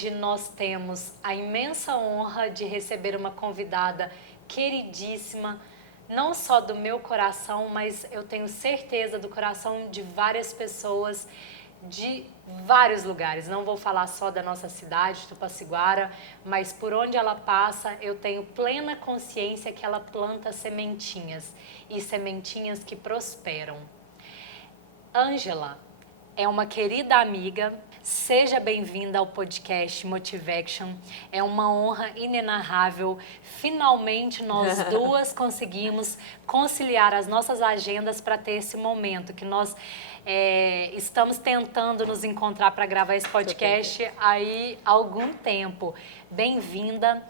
hoje nós temos a imensa honra de receber uma convidada queridíssima, não só do meu coração, mas eu tenho certeza do coração de várias pessoas de vários lugares. Não vou falar só da nossa cidade, Tupaciguara, mas por onde ela passa, eu tenho plena consciência que ela planta sementinhas e sementinhas que prosperam. Ângela é uma querida amiga. Seja bem-vinda ao podcast Motivaction. É uma honra inenarrável. Finalmente nós duas conseguimos conciliar as nossas agendas para ter esse momento que nós estamos tentando nos encontrar para gravar esse podcast aí há algum tempo. Bem-vinda.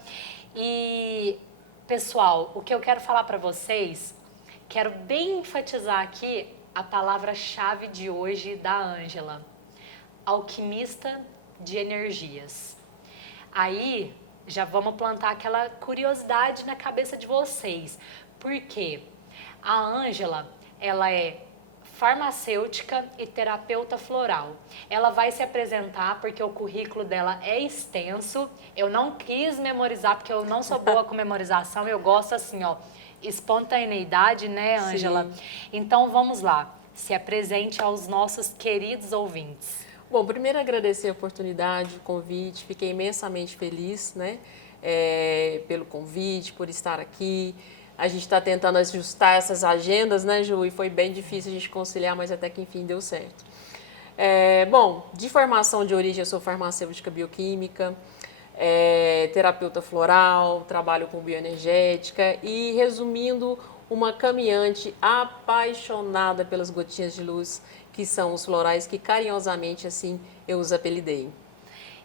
E, pessoal, o que eu quero falar para vocês, quero bem enfatizar aqui a palavra-chave de hoje da Ângela. Alquimista de energias. Aí já vamos plantar aquela curiosidade na cabeça de vocês. Por quê? A Ângela, ela é farmacêutica e terapeuta floral. Ela vai se apresentar porque o currículo dela é extenso. Eu não quis memorizar porque eu não sou boa com memorização. Eu gosto assim, ó, espontaneidade, né, Ângela? Sim. Então vamos lá. Se apresente aos nossos queridos ouvintes. Bom, primeiro agradecer a oportunidade, o convite, fiquei imensamente feliz, né, pelo convite, por estar aqui. A gente está tentando ajustar essas agendas, né, Ju, e foi bem difícil a gente conciliar, mas até que enfim deu certo. Bom, de formação de origem eu sou farmacêutica bioquímica, terapeuta floral, trabalho com bioenergética e, resumindo, uma caminhante apaixonada pelas gotinhas de luz, que são os florais que carinhosamente assim eu os apelidei.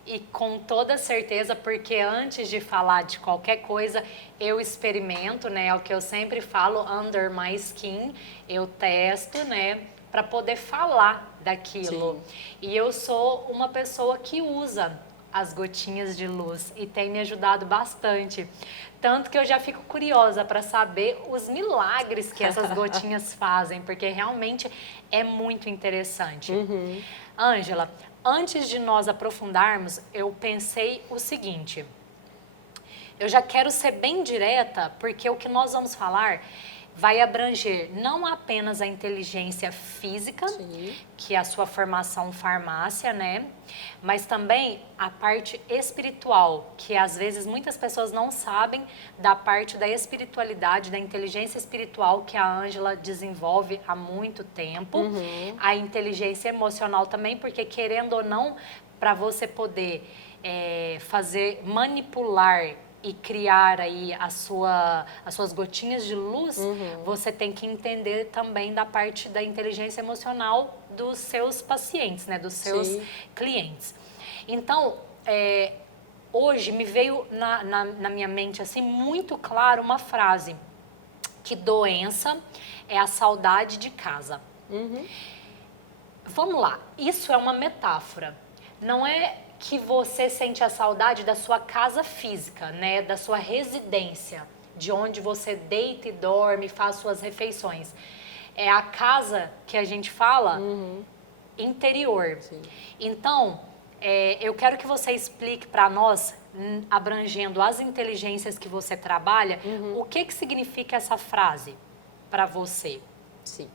E com toda certeza, porque antes de falar de qualquer coisa, eu experimento, né? É o que eu sempre falo, under my skin, eu testo, né? Para poder falar daquilo. Sim. E eu sou uma pessoa que usa as gotinhas de luz e tem me ajudado bastante. Tanto que eu já fico curiosa para saber os milagres que essas gotinhas fazem, porque realmente é muito interessante. Ângela, antes de nós aprofundarmos, eu pensei o seguinte. Eu já quero ser bem direta, porque o que nós vamos falar vai abranger não apenas a inteligência física, sim, que é a sua formação farmácia, né? Mas também a parte espiritual, que às vezes muitas pessoas não sabem da parte da espiritualidade, da inteligência espiritual que a Ângela desenvolve há muito tempo. A inteligência emocional também, porque querendo ou não, para você poder manipular e criar aí as suas gotinhas de luz, você tem que entender também da parte da inteligência emocional dos seus pacientes, né, dos seus sim, clientes. Então, hoje me veio na minha mente assim muito claro uma frase, que doença é a saudade de casa. Vamos lá, isso é uma metáfora, não é que você sente a saudade da sua casa física, né, da sua residência, de onde você deita e dorme, faz suas refeições. É a casa que a gente fala interior. Sim. Então, eu quero que você explique para nós, abrangendo as inteligências que você trabalha, o que significa essa frase para você? Sim.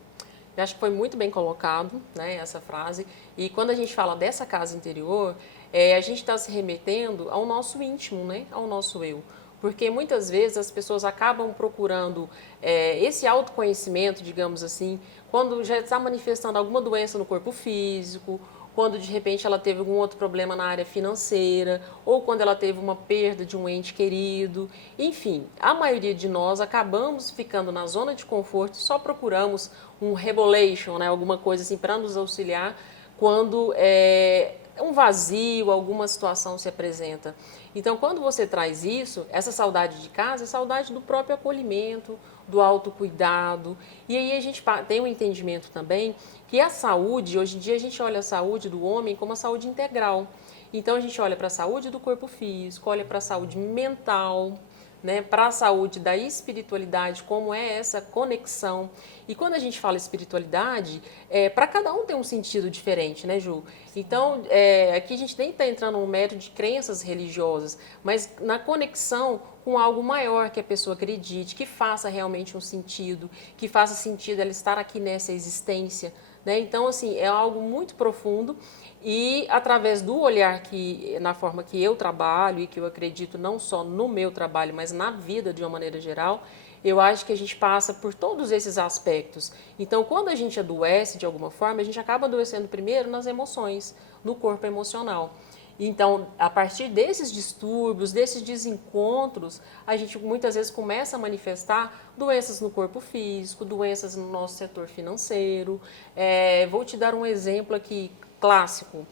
Eu acho que foi muito bem colocado, né, essa frase. E quando a gente fala dessa casa interior, a gente está se remetendo ao nosso íntimo, né, ao nosso eu. Porque muitas vezes as pessoas acabam procurando esse autoconhecimento, digamos assim, quando já está manifestando alguma doença no corpo físico, quando de repente ela teve algum outro problema na área financeira, ou quando ela teve uma perda de um ente querido. Enfim, a maioria de nós acabamos ficando na zona de conforto e só procuramos um revelation, né, alguma coisa assim para nos auxiliar quando um vazio, alguma situação se apresenta. Então, quando você traz isso, essa saudade de casa é saudade do próprio acolhimento, do autocuidado. E aí a gente tem um entendimento também que a saúde, hoje em dia a gente olha a saúde do homem como a saúde integral. Então, a gente olha para a saúde do corpo físico, olha para a saúde mental, né, para a saúde da espiritualidade, como é essa conexão. E quando a gente fala espiritualidade, para cada um tem um sentido diferente, né, Ju? Então, aqui a gente nem está entrando no mérito de crenças religiosas, mas na conexão com algo maior que a pessoa acredite, que faça realmente um sentido, que faça sentido ela estar aqui nessa existência, né? Então, assim, é algo muito profundo e através do olhar que, na forma que eu trabalho e que eu acredito não só no meu trabalho, mas na vida de uma maneira geral, eu acho que a gente passa por todos esses aspectos. Então, quando a gente adoece de alguma forma, a gente acaba adoecendo primeiro nas emoções, no corpo emocional. Então, a partir desses distúrbios, desses desencontros, a gente muitas vezes começa a manifestar doenças no corpo físico, doenças no nosso setor financeiro. Vou te dar um exemplo aqui clássico.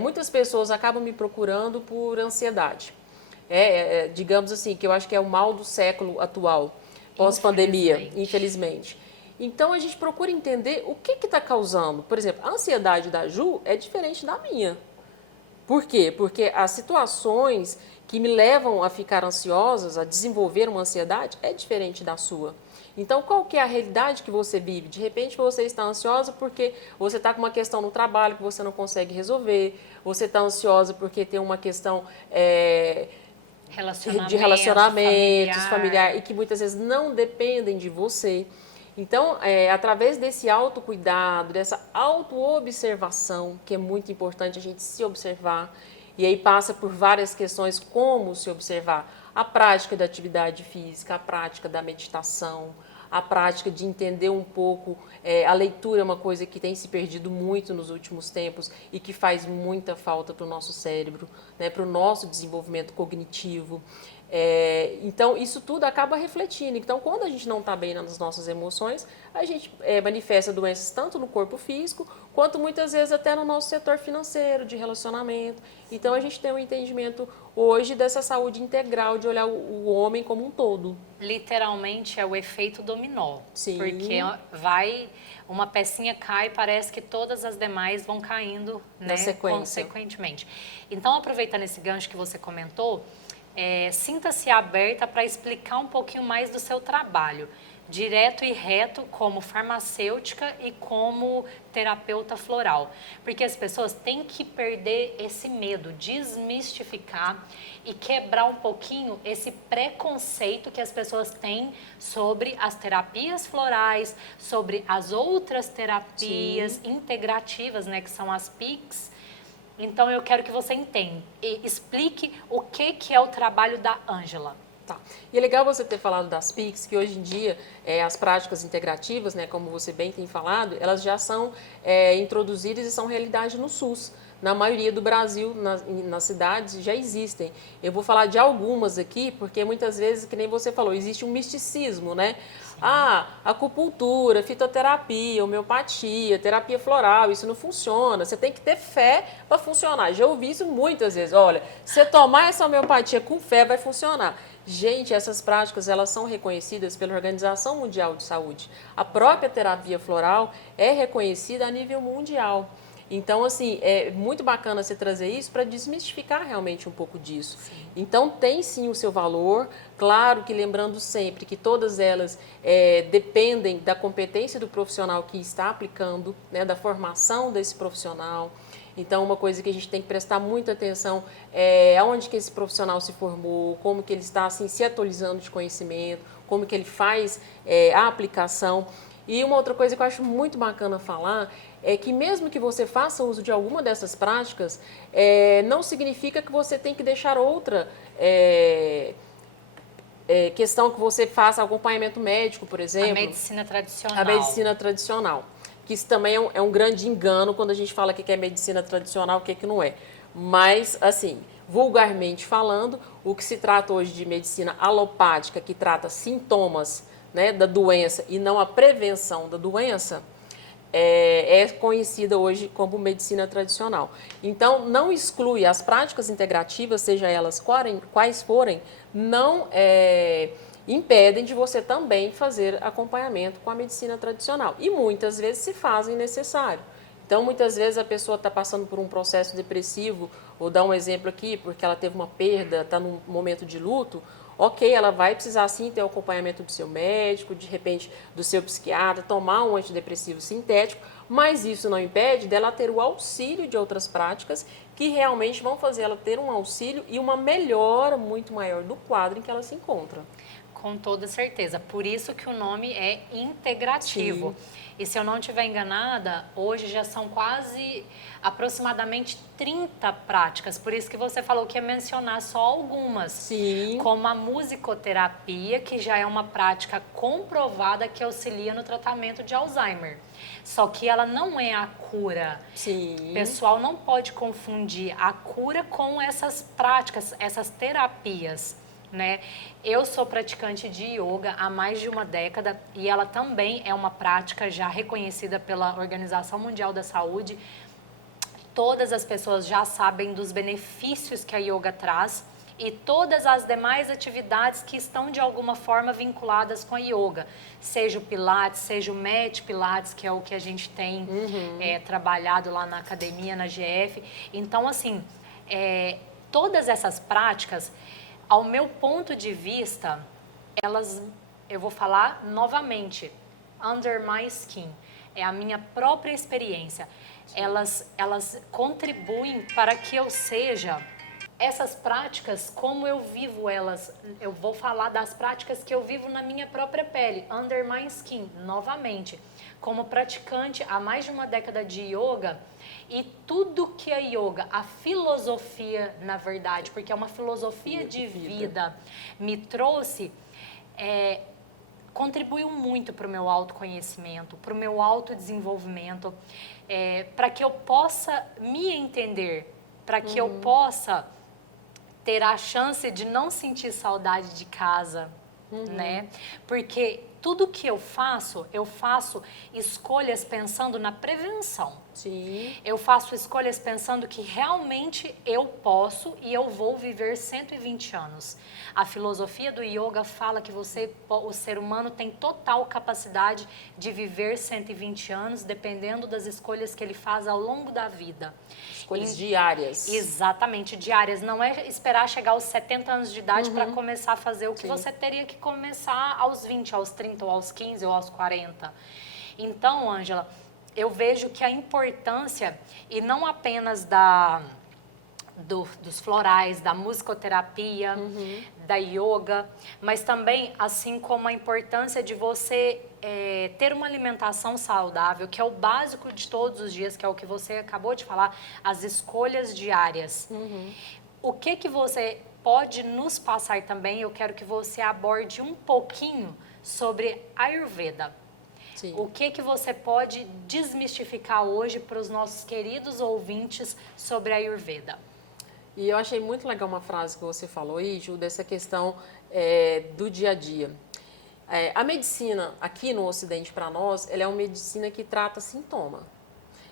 Muitas pessoas acabam me procurando por ansiedade. Digamos assim, que eu acho que é o mal do século atual, pós-pandemia, infelizmente. Então, a gente procura entender o que está causando. Por exemplo, a ansiedade da Ju é diferente da minha. Por quê? Porque as situações que me levam a ficar ansiosas, a desenvolver uma ansiedade, é diferente da sua. Então, qual que é a realidade que você vive? De repente, você está ansiosa porque você está com uma questão no trabalho que você não consegue resolver, você está ansiosa porque tem uma questão de relacionamentos familiar e que muitas vezes não dependem de você. Então, através desse autocuidado, dessa autoobservação, que é muito importante a gente se observar, e aí passa por várias questões como se observar. A prática da atividade física, a prática da meditação, a prática de entender um pouco, a leitura é uma coisa que tem se perdido muito nos últimos tempos e que faz muita falta para o nosso cérebro, né, para o nosso desenvolvimento cognitivo. Então, isso tudo acaba refletindo. Então, quando a gente não está bem nas nossas emoções, a gente manifesta doenças tanto no corpo físico, quanto muitas vezes até no nosso setor financeiro, de relacionamento. Então, a gente tem um entendimento hoje dessa saúde integral, de olhar o homem como um todo. Literalmente é o efeito dominó. Sim. Porque uma pecinha cai, parece que todas as demais vão caindo, né, consequentemente. Então, aproveitando esse gancho que você comentou, sinta-se aberta para explicar um pouquinho mais do seu trabalho, direto e reto como farmacêutica e como terapeuta floral. Porque as pessoas têm que perder esse medo, desmistificar e quebrar um pouquinho esse preconceito que as pessoas têm sobre as terapias florais, sobre as outras terapias integrativas, né, que são as PICs. Então, eu quero que você entenda e explique o que é o trabalho da Ângela. Tá. E é legal você ter falado das PICs, que hoje em dia as práticas integrativas, né, como você bem tem falado, elas já são introduzidas e são realidade no SUS. Na maioria do Brasil, nas cidades, já existem. Eu vou falar de algumas aqui, porque muitas vezes, que nem você falou, existe um misticismo, né? Acupuntura, fitoterapia, homeopatia, terapia floral, isso não funciona. Você tem que ter fé para funcionar. Já ouvi isso muitas vezes. Olha, você tomar essa homeopatia com fé vai funcionar. Gente, essas práticas elas são reconhecidas pela Organização Mundial de Saúde. A própria terapia floral é reconhecida a nível mundial. Então, assim, é muito bacana você trazer isso para desmistificar realmente um pouco disso. Sim. Então, tem sim o seu valor, claro que lembrando sempre que todas elas dependem da competência do profissional que está aplicando, né, da formação desse profissional. Então, uma coisa que a gente tem que prestar muita atenção é aonde que esse profissional se formou, como que ele está assim, se atualizando de conhecimento, como que ele faz a aplicação. E uma outra coisa que eu acho muito bacana falar é que mesmo que você faça uso de alguma dessas práticas, não significa que você tem que deixar outra questão que você faça acompanhamento médico, por exemplo. A medicina tradicional. A medicina tradicional. Que isso também é um grande engano quando a gente fala que é medicina tradicional, o que não é. Mas, assim, vulgarmente falando, o que se trata hoje de medicina alopática, que trata sintomas, né, da doença e não a prevenção da doença, é conhecida hoje como medicina tradicional. Então, não exclui as práticas integrativas, seja elas quais forem, não impedem de você também fazer acompanhamento com a medicina tradicional. E muitas vezes se fazem necessário. Então, muitas vezes a pessoa está passando por um processo depressivo Vou dar um exemplo aqui, porque ela teve uma perda, está num momento de luto, ok, ela vai precisar sim ter o acompanhamento do seu médico, de repente do seu psiquiatra, tomar um antidepressivo sintético, mas isso não impede dela ter o auxílio de outras práticas que realmente vão fazer ela ter um auxílio e uma melhora muito maior do quadro em que ela se encontra. Com toda certeza. Por isso que o nome é integrativo. Sim. E se eu não estiver enganada, hoje já são quase aproximadamente 30 práticas. Por isso que você falou que ia mencionar só algumas. Sim. Como a musicoterapia, que já é uma prática comprovada que auxilia no tratamento de Alzheimer. Só que ela não é a cura. Sim. O pessoal não pode confundir a cura com essas práticas, essas terapias. Né? Eu sou praticante de yoga há mais de uma década e ela também é uma prática já reconhecida pela Organização Mundial da Saúde. Todas as pessoas já sabem dos benefícios que a yoga traz e todas as demais atividades que estão de alguma forma vinculadas com a yoga, seja o Pilates, seja o Mat Pilates, que é o que a gente tem trabalhado lá na academia, na GF. Então, assim, todas essas práticas, ao meu ponto de vista, elas, eu vou falar novamente, under my skin, é a minha própria experiência. Elas contribuem para que eu seja essas práticas, como eu vivo elas. Eu vou falar das práticas que eu vivo na minha própria pele, under my skin, novamente. Como praticante há mais de uma década de yoga, e tudo que a yoga, a filosofia, na verdade, porque é uma filosofia de vida, me trouxe, contribuiu muito para o meu autoconhecimento, para o meu autodesenvolvimento, para que eu possa me entender, para que eu possa ter a chance de não sentir saudade de casa, né? Porque tudo que eu faço escolhas pensando na prevenção. Sim. Eu faço escolhas pensando que realmente eu posso e eu vou viver 120 anos. A filosofia do yoga fala que o ser humano tem total capacidade de viver 120 anos, dependendo das escolhas que ele faz ao longo da vida. Escolhas diárias. Exatamente, diárias. Não é esperar chegar aos 70 anos de idade para começar a fazer o que você teria que começar aos 20, aos 30, ou aos 15, ou aos 40. Então, Ângela, eu vejo que a importância, e não apenas dos florais, da musicoterapia, da yoga, mas também, assim como a importância de você ter uma alimentação saudável, que é o básico de todos os dias, que é o que você acabou de falar, as escolhas diárias. O que você pode nos passar também? Eu quero que você aborde um pouquinho sobre Ayurveda. Sim. O que você pode desmistificar hoje para os nossos queridos ouvintes sobre a Ayurveda? E eu achei muito legal uma frase que você falou aí, Ju, dessa questão do dia a dia. A medicina aqui no Ocidente, para nós, ela é uma medicina que trata sintoma.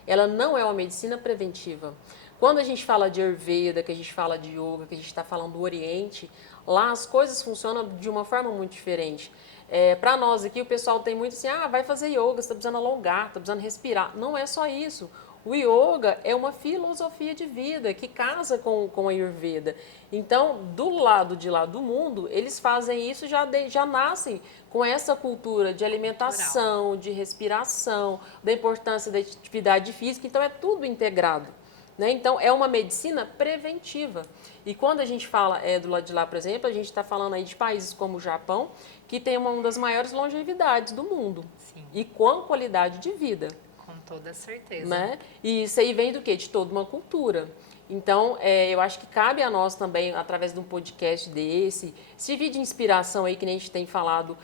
Ela não é uma medicina preventiva. Quando a gente fala de Ayurveda, que a gente fala de yoga, que a gente está falando do Oriente, lá as coisas funcionam de uma forma muito diferente. Para nós aqui, o pessoal tem muito assim, vai fazer yoga, você está precisando alongar, está precisando respirar. Não é só isso. O yoga é uma filosofia de vida que casa com a Ayurveda. Então, do lado de lá do mundo, eles fazem isso, já nascem com essa cultura de alimentação, de respiração, da importância da atividade física. Então, é tudo integrado. Né? Então, é uma medicina preventiva. E quando a gente fala do lado de lá, por exemplo, a gente está falando aí de países como o Japão, que tem uma das maiores longevidades do mundo. Sim. E com qualidade de vida. Com toda certeza. Né? E isso aí vem do quê? De toda uma cultura. Então, eu acho que cabe a nós também, através de um podcast desse, servir de inspiração aí, que nem a gente tem falado,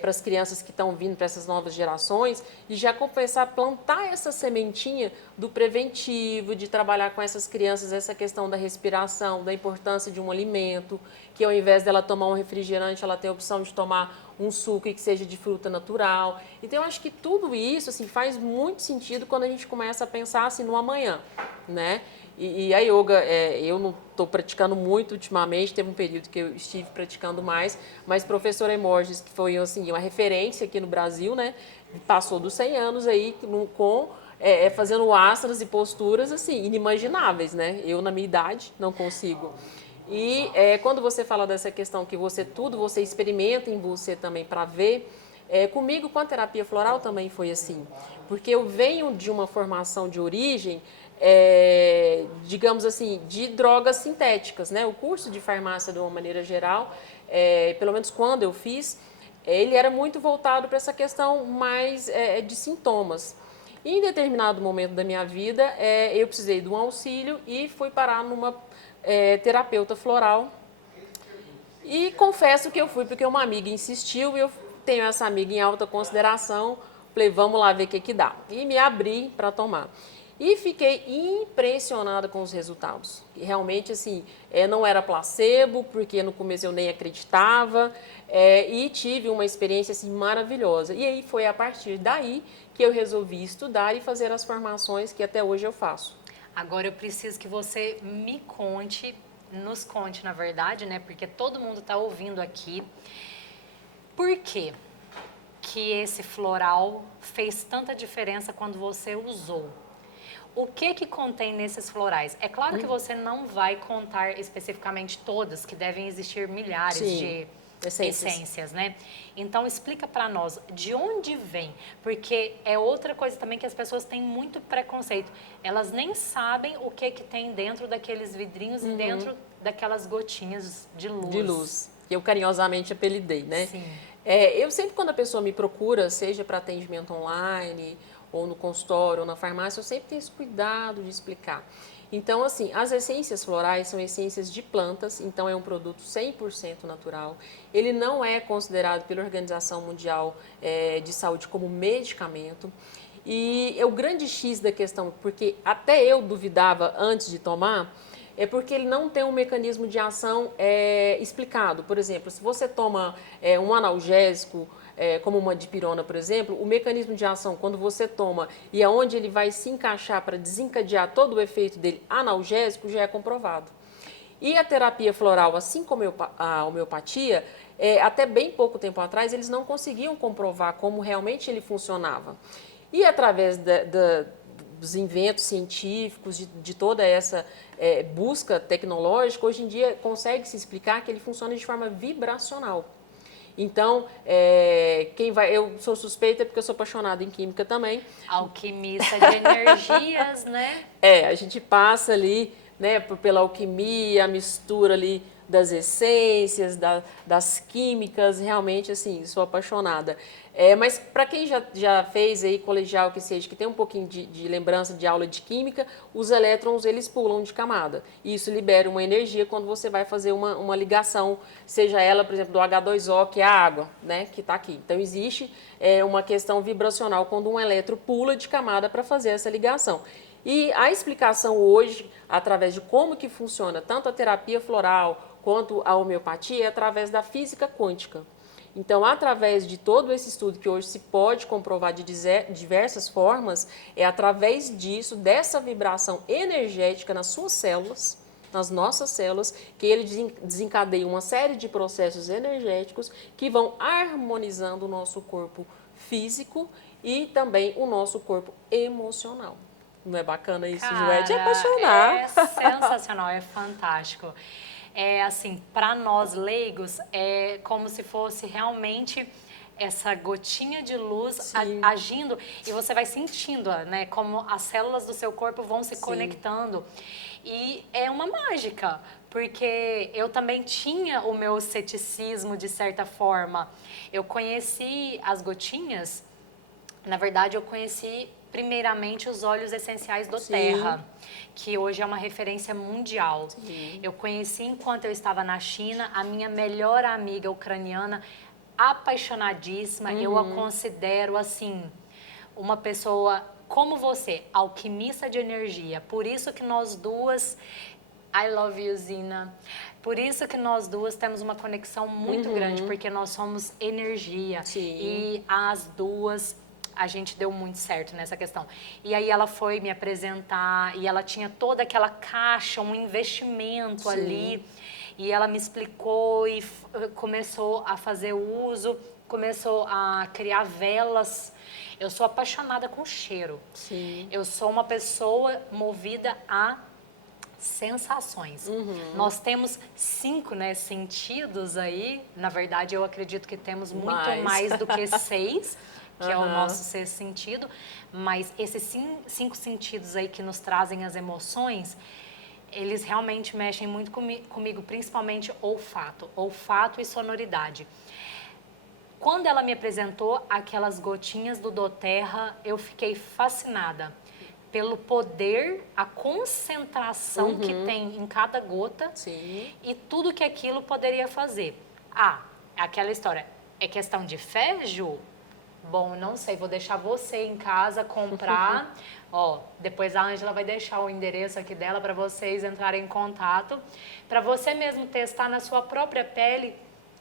para as crianças que estão vindo, para essas novas gerações, e já começar a plantar essa sementinha do preventivo, de trabalhar com essas crianças essa questão da respiração, da importância de um alimento, que ao invés dela tomar um refrigerante, ela tem a opção de tomar um suco que seja de fruta natural. Então, eu acho que tudo isso assim, faz muito sentido quando a gente começa a pensar assim, no amanhã, né? E a yoga, eu não estou praticando muito ultimamente, teve um período que eu estive praticando mais, mas professor Emorges, que foi assim, uma referência aqui no Brasil, né, passou dos 100 anos aí com fazendo astras e posturas assim inimagináveis, né? Eu na minha idade não consigo. E quando você fala dessa questão que você experimenta em você também para ver, comigo com a terapia floral também foi assim, porque eu venho de uma formação de origem, digamos assim, de drogas sintéticas, né? O curso de farmácia de uma maneira geral, pelo menos quando eu fiz, ele era muito voltado para essa questão mais de sintomas. E em determinado momento da minha vida, eu precisei de um auxílio e fui parar numa terapeuta floral. E confesso que eu fui porque uma amiga insistiu e eu tenho essa amiga em alta consideração. Falei, vamos lá ver o que dá. E me abri para tomar. E fiquei impressionada com os resultados. Realmente, assim, não era placebo, porque no começo eu nem acreditava, e tive uma experiência assim, maravilhosa. E aí foi a partir daí que eu resolvi estudar e fazer as formações que até hoje eu faço. Agora eu preciso que você me conte, nos conte, na verdade, né? Porque todo mundo está ouvindo aqui. Por quê que esse floral fez tanta diferença quando você usou? O que contém nesses florais? É claro que você não vai contar especificamente todas, que devem existir milhares Sim, de essências. essências, né? Então explica para nós de onde vem, porque é outra coisa também que as pessoas têm muito preconceito. Elas nem sabem o que tem dentro daqueles vidrinhos e dentro daquelas gotinhas de luz. De luz, que eu carinhosamente apelidei, né? Sim. Eu sempre, quando a pessoa me procura, seja para atendimento online, ou no consultório, ou na farmácia, eu sempre tenho esse cuidado de explicar. Então, assim, as essências florais são essências de plantas, então é um produto 100% natural. Ele não é considerado pela Organização Mundial de Saúde como medicamento. E é o grande X da questão, porque até eu duvidava antes de tomar, é porque ele não tem um mecanismo de ação explicado. Por exemplo, se você toma um analgésico, como uma dipirona, por exemplo, o mecanismo de ação, quando você toma e aonde ele vai se encaixar para desencadear todo o efeito dele analgésico, já é comprovado. E a terapia floral, assim como a homeopatia, até bem pouco tempo atrás, eles não conseguiam comprovar como realmente ele funcionava. E através dos inventos científicos, de toda essa busca tecnológica, hoje em dia consegue se explicar que ele funciona de forma vibracional. Então, eu sou suspeita porque eu sou apaixonada em química também. Alquimista de energias, né? A gente passa ali, né, pela alquimia, a mistura ali das essências, das químicas, realmente, assim, sou apaixonada. Mas para quem já fez aí colegial, que seja, que tem um pouquinho de lembrança de aula de química, os elétrons, eles pulam de camada. E isso libera uma energia quando você vai fazer uma ligação, seja ela, por exemplo, do H2O, que é a água, né, que está aqui. Então, existe uma questão vibracional quando um elétron pula de camada para fazer essa ligação. E a explicação hoje, através de como que funciona tanto a terapia floral quanto a homeopatia, é através da física quântica. Então, através de todo esse estudo que hoje se pode comprovar de diversas formas, é através disso, dessa vibração energética nas suas células, nas nossas células, que ele desencadeia uma série de processos energéticos que vão harmonizando o nosso corpo físico e também o nosso corpo emocional. Não é bacana isso, Joé? De apaixonar. É sensacional, é fantástico. Assim, para nós leigos, é como se fosse realmente essa gotinha de luz agindo e você vai sentindo, né, como as células do seu corpo vão se conectando. E é uma mágica, porque eu também tinha o meu ceticismo de certa forma. Eu conheci as gotinhas, na verdade eu conheci primeiramente os óleos essenciais do Terra, que hoje é uma referência mundial. Eu conheci enquanto eu estava na China, a minha melhor amiga ucraniana, apaixonadíssima, eu a considero assim, uma pessoa como você, alquimista de energia. Por isso que nós duas, I love you, Zina. Por isso que nós duas temos uma conexão muito grande, porque nós somos energia. E as duas, a gente deu muito certo nessa questão. E aí ela foi me apresentar e ela tinha toda aquela caixa, um investimento ali. E ela me explicou e começou a fazer uso, começou a criar velas. Eu sou apaixonada com cheiro. Sim. Eu sou uma pessoa movida a sensações. Nós temos 5, né, sentidos aí. Na verdade, eu acredito que temos muito mais do que 6, que é o nosso sexto sentido. Mas esses 5 sentidos aí que nos trazem as emoções, eles realmente mexem muito comigo, principalmente olfato e sonoridade. Quando ela me apresentou aquelas gotinhas do doTERRA, eu fiquei fascinada pelo poder, a concentração que tem em cada gota. Sim. E tudo que aquilo poderia fazer. Ah, aquela história, é questão de fé, Ju? Bom, não sei, vou deixar você em casa comprar. Ó, depois a Ângela vai deixar o endereço aqui dela para vocês entrarem em contato, para você mesmo testar na sua própria pele,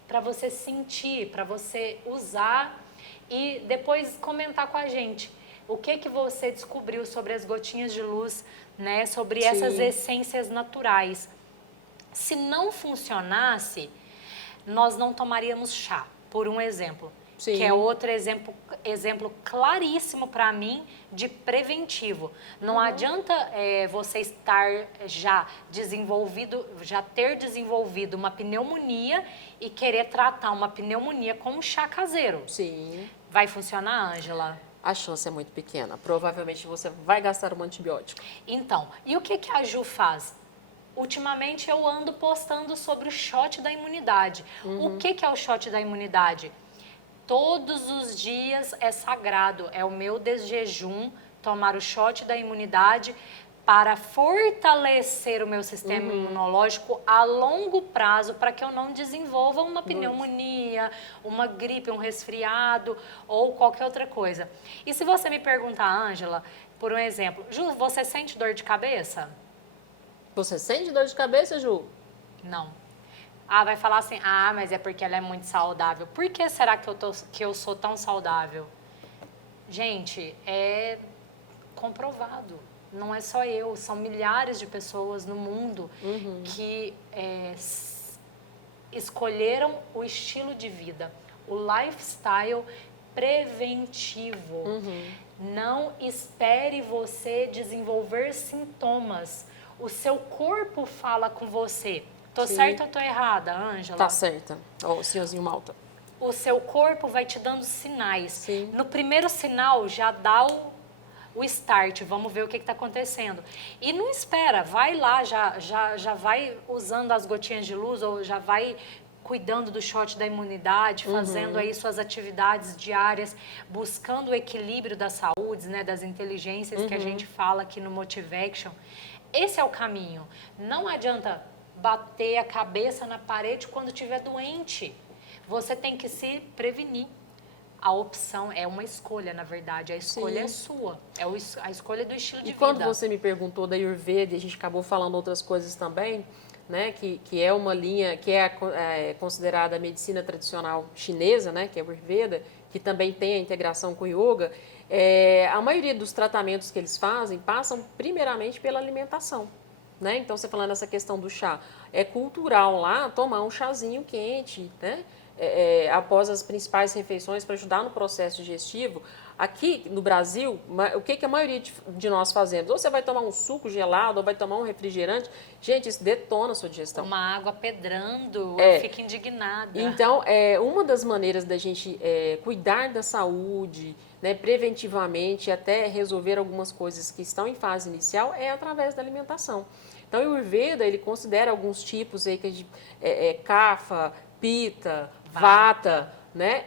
para você sentir, para você usar e depois comentar com a gente. O que você descobriu sobre as gotinhas de luz, né? Sobre essas essências naturais. Se não funcionasse, nós não tomaríamos chá, por um exemplo. Sim. Que é outro exemplo claríssimo para mim de preventivo. Não adianta você estar já ter desenvolvido uma pneumonia e querer tratar uma pneumonia com um chá caseiro. Sim. Vai funcionar, Ângela? A chance é muito pequena. Provavelmente você vai gastar um antibiótico. Então, e o que a Ju faz? Ultimamente eu ando postando sobre o shot da imunidade. O que é o shot da imunidade? Todos os dias é sagrado, é o meu desjejum, tomar o shot da imunidade para fortalecer o meu sistema imunológico a longo prazo, para que eu não desenvolva uma pneumonia, uma gripe, um resfriado ou qualquer outra coisa. E se você me perguntar, Ângela, por um exemplo, Ju, você sente dor de cabeça? Você sente dor de cabeça, Ju? Não. Ah, vai falar assim, mas é porque ela é muito saudável. Por que será que eu sou tão saudável? Gente, é comprovado. Não é só eu, são milhares de pessoas no mundo que escolheram o estilo de vida, o lifestyle preventivo. Não espere você desenvolver sintomas. O seu corpo fala com você. Tô certa ou tô errada, Ângela? Tá certa. Ó, senhorzinho Malta. O seu corpo vai te dando sinais. Sim. No primeiro sinal, já dá o start, vamos ver o que está acontecendo. E não espera, vai lá, já vai usando as gotinhas de luz ou já vai cuidando do shot da imunidade, fazendo aí suas atividades diárias, buscando o equilíbrio da saúde, né, das inteligências que a gente fala aqui no Motivaction. Esse é o caminho. Não adianta bater a cabeça na parede quando estiver doente. Você tem que se prevenir. A opção é uma escolha, na verdade. A escolha é sua. É a escolha do estilo de vida. E quando você me perguntou da Ayurveda, e a gente acabou falando outras coisas também, né, que é uma linha que é considerada a medicina tradicional chinesa, né, que é a Ayurveda, que também tem a integração com o Yoga, a maioria dos tratamentos que eles fazem passam primeiramente pela alimentação. Né? Então, você falando essa questão do chá, é cultural lá tomar um chazinho quente, né? Após as principais refeições para ajudar no processo digestivo. Aqui no Brasil, o que a maioria de nós fazemos? Ou você vai tomar um suco gelado, ou vai tomar um refrigerante. Gente, isso detona a sua digestão. Uma água pedrando, eu fico indignada. Então, uma das maneiras da gente cuidar da saúde, né, preventivamente, até resolver algumas coisas que estão em fase inicial, é através da alimentação. Então, o Ayurveda, ele considera alguns tipos aí, que Kapha, Pitta, Vata, né?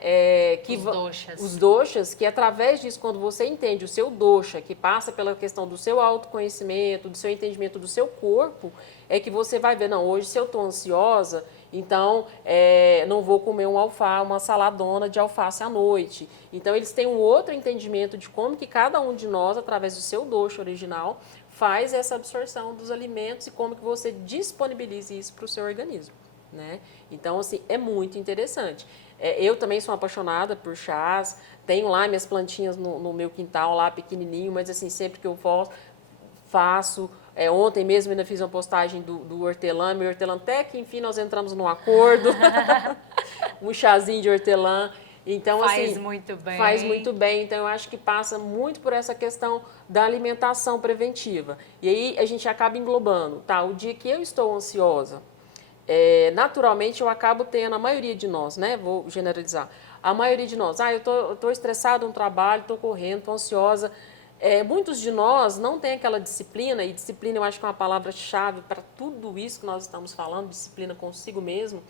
Os doshas, que através disso, quando você entende o seu dosha, que passa pela questão do seu autoconhecimento, do seu entendimento do seu corpo, é que você vai ver, não, hoje se eu estou ansiosa, então não vou comer uma saladona de alface à noite. Então, eles têm um outro entendimento de como que cada um de nós, através do seu dosha original, faz essa absorção dos alimentos e como que você disponibiliza isso para o seu organismo, né? Então, assim, é muito interessante. Eu também sou apaixonada por chás, tenho lá minhas plantinhas no meu quintal, lá pequenininho, mas assim, sempre que eu faço, Ontem mesmo ainda fiz uma postagem do hortelã, meu hortelã até que enfim nós entramos num acordo, um chazinho de hortelã. Então, Faz assim, muito bem. faz muito bem. Então, eu acho que passa muito por essa questão da alimentação preventiva. E aí a gente acaba englobando, tá? O dia que eu estou ansiosa, naturalmente eu acabo tendo, a maioria de nós, né? Vou generalizar. A maioria de nós, eu tô estressado no trabalho, tô correndo, tô ansiosa. Muitos de nós não têm aquela disciplina, e disciplina eu acho que é uma palavra-chave para tudo isso que nós estamos falando, disciplina consigo mesmo,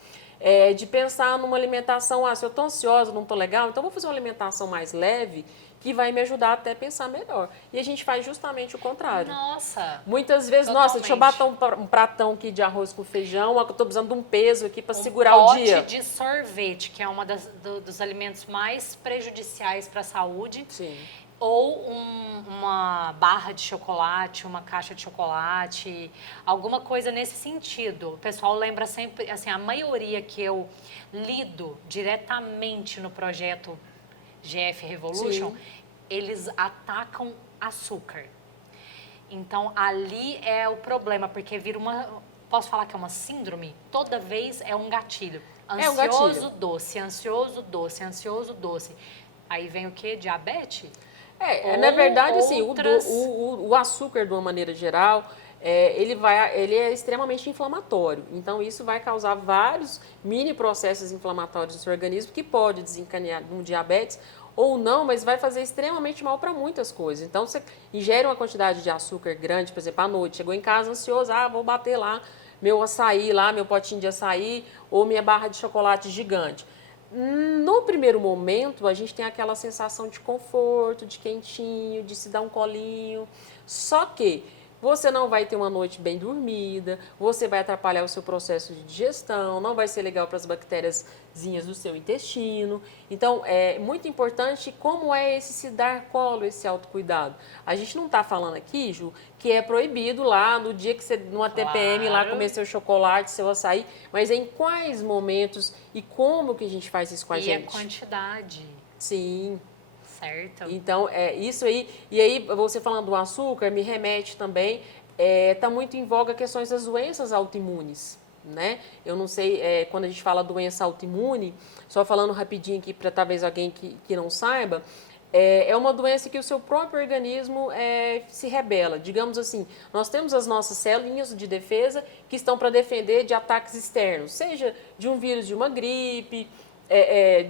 de pensar numa alimentação, se eu estou ansiosa, não estou legal, então vou fazer uma alimentação mais leve, que vai me ajudar até a pensar melhor. E a gente faz justamente o contrário. Nossa! Muitas vezes, nossa, deixa eu bater um pratão aqui de arroz com feijão, eu estou precisando de um peso aqui para segurar o dia. Um pote de sorvete, que é uma dos alimentos mais prejudiciais para a saúde. Sim. Ou uma barra de chocolate, uma caixa de chocolate, alguma coisa nesse sentido. O pessoal lembra sempre, assim, a maioria que eu lido diretamente no projeto GF Revolution, Sim. eles atacam açúcar. Então, ali é o problema, porque vira posso falar que é uma síndrome? Toda vez é um gatilho. Ansioso, doce, ansioso, doce, ansioso, doce. Aí vem o quê? Diabetes? Na verdade, assim, outras... o açúcar, de uma maneira geral, ele é extremamente inflamatório. Então, isso vai causar vários mini processos inflamatórios no seu organismo que pode desencadear um diabetes ou não, mas vai fazer extremamente mal para muitas coisas. Então, você ingere uma quantidade de açúcar grande, por exemplo, à noite, chegou em casa ansioso, vou bater lá meu açaí, meu potinho de açaí ou minha barra de chocolate gigante. No primeiro momento, a gente tem aquela sensação de conforto, de quentinho, de se dar um colinho. Só que você não vai ter uma noite bem dormida, você vai atrapalhar o seu processo de digestão, não vai ser legal para as bactériazinhas do seu intestino. Então, é muito importante como é esse se dar colo, esse autocuidado. A gente não está falando aqui, Ju, que é proibido lá no dia que você, numa TPM, lá comer seu chocolate, seu açaí, mas em quais momentos e como que a gente faz isso com a gente? E a quantidade. Sim. Certo. Então, isso aí. E aí, você falando do açúcar, me remete também, está muito em voga questões das doenças autoimunes, né? Eu não sei, quando a gente fala doença autoimune, só falando rapidinho aqui para talvez alguém que não saiba, é uma doença que o seu próprio organismo se rebela. Digamos assim, nós temos as nossas células de defesa que estão para defender de ataques externos, seja de um vírus de uma gripe,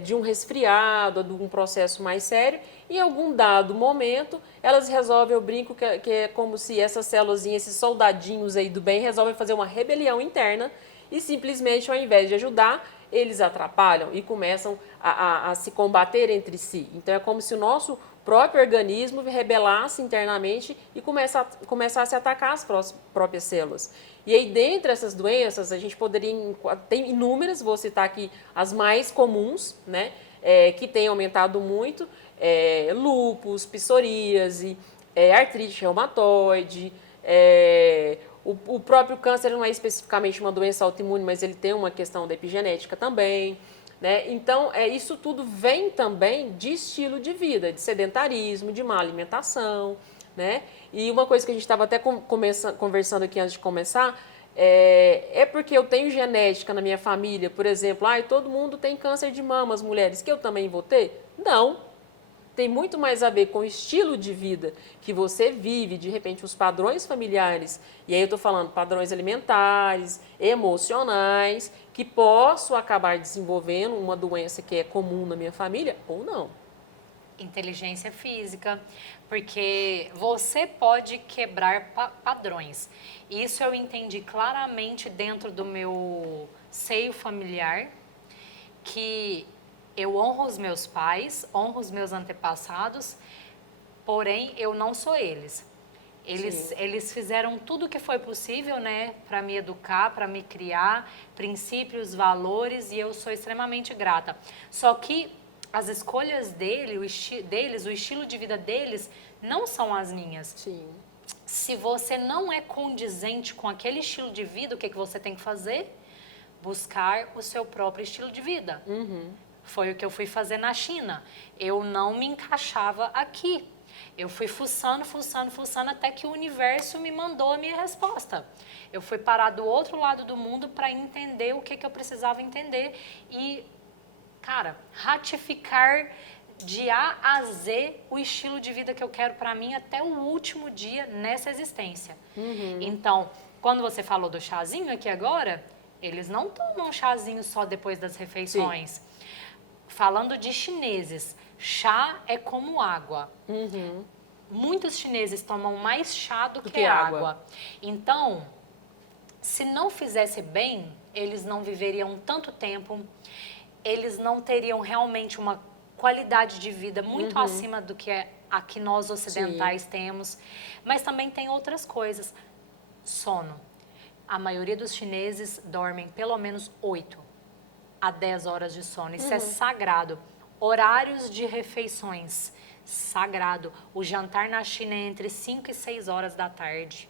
de um resfriado, de um processo mais sério, e em algum dado momento elas resolvem, eu brinco que é como se essas células, esses soldadinhos aí do bem, resolvem fazer uma rebelião interna e simplesmente, ao invés de ajudar, eles atrapalham e começam a se combater entre si. Então é como se o nosso próprio organismo rebelasse internamente e começasse a atacar as próprias células. E aí, dentre essas doenças, a gente poderia... Tem inúmeras, vou citar aqui as mais comuns, né? Que têm aumentado muito. Lúpus, psoríase, artrite reumatoide. O próprio câncer não é especificamente uma doença autoimune, mas ele tem uma questão da epigenética também. Né? Então, isso tudo vem também de estilo de vida, de sedentarismo, de má alimentação. Né? E uma coisa que a gente estava até conversando aqui antes de começar, porque eu tenho genética na minha família, por exemplo, todo mundo tem câncer de mama, as mulheres, que eu também vou ter? Não. Tem muito mais a ver com o estilo de vida que você vive, de repente, os padrões familiares, e aí eu estou falando padrões alimentares, emocionais, que posso acabar desenvolvendo uma doença que é comum na minha família ou não. Inteligência física, porque você pode quebrar padrões. Isso eu entendi claramente dentro do meu seio familiar, que eu honro os meus pais, honro os meus antepassados, porém eu não sou eles. Eles fizeram tudo o que foi possível, né, para me educar, para me criar, princípios, valores, e eu sou extremamente grata. Só que as escolhas deles, o estilo de vida deles, não são as minhas. Sim. Se você não é condizente com aquele estilo de vida, o que você tem que fazer? Buscar o seu próprio estilo de vida. Uhum. Foi o que eu fui fazer na China. Eu não me encaixava aqui. Eu fui fuçando até que o universo me mandou a minha resposta. Eu fui parar do outro lado do mundo para entender o que eu precisava entender e, cara, ratificar de A a Z o estilo de vida que eu quero para mim até o último dia nessa existência. Então, quando você falou do chazinho aqui agora, eles não tomam chazinho só depois das refeições. Sim. Falando de chineses, chá é como água. Muitos chineses tomam mais chá do que água. Então, se não fizesse bem, eles não viveriam tanto tempo, eles não teriam realmente uma qualidade de vida muito acima do que a que nós ocidentais temos. Mas também tem outras coisas. Sono. A maioria dos chineses dormem pelo menos 8 a 10 horas de sono. Isso é sagrado. Horários de refeições. Sagrado. O jantar na China é entre 5 e 6 horas da tarde.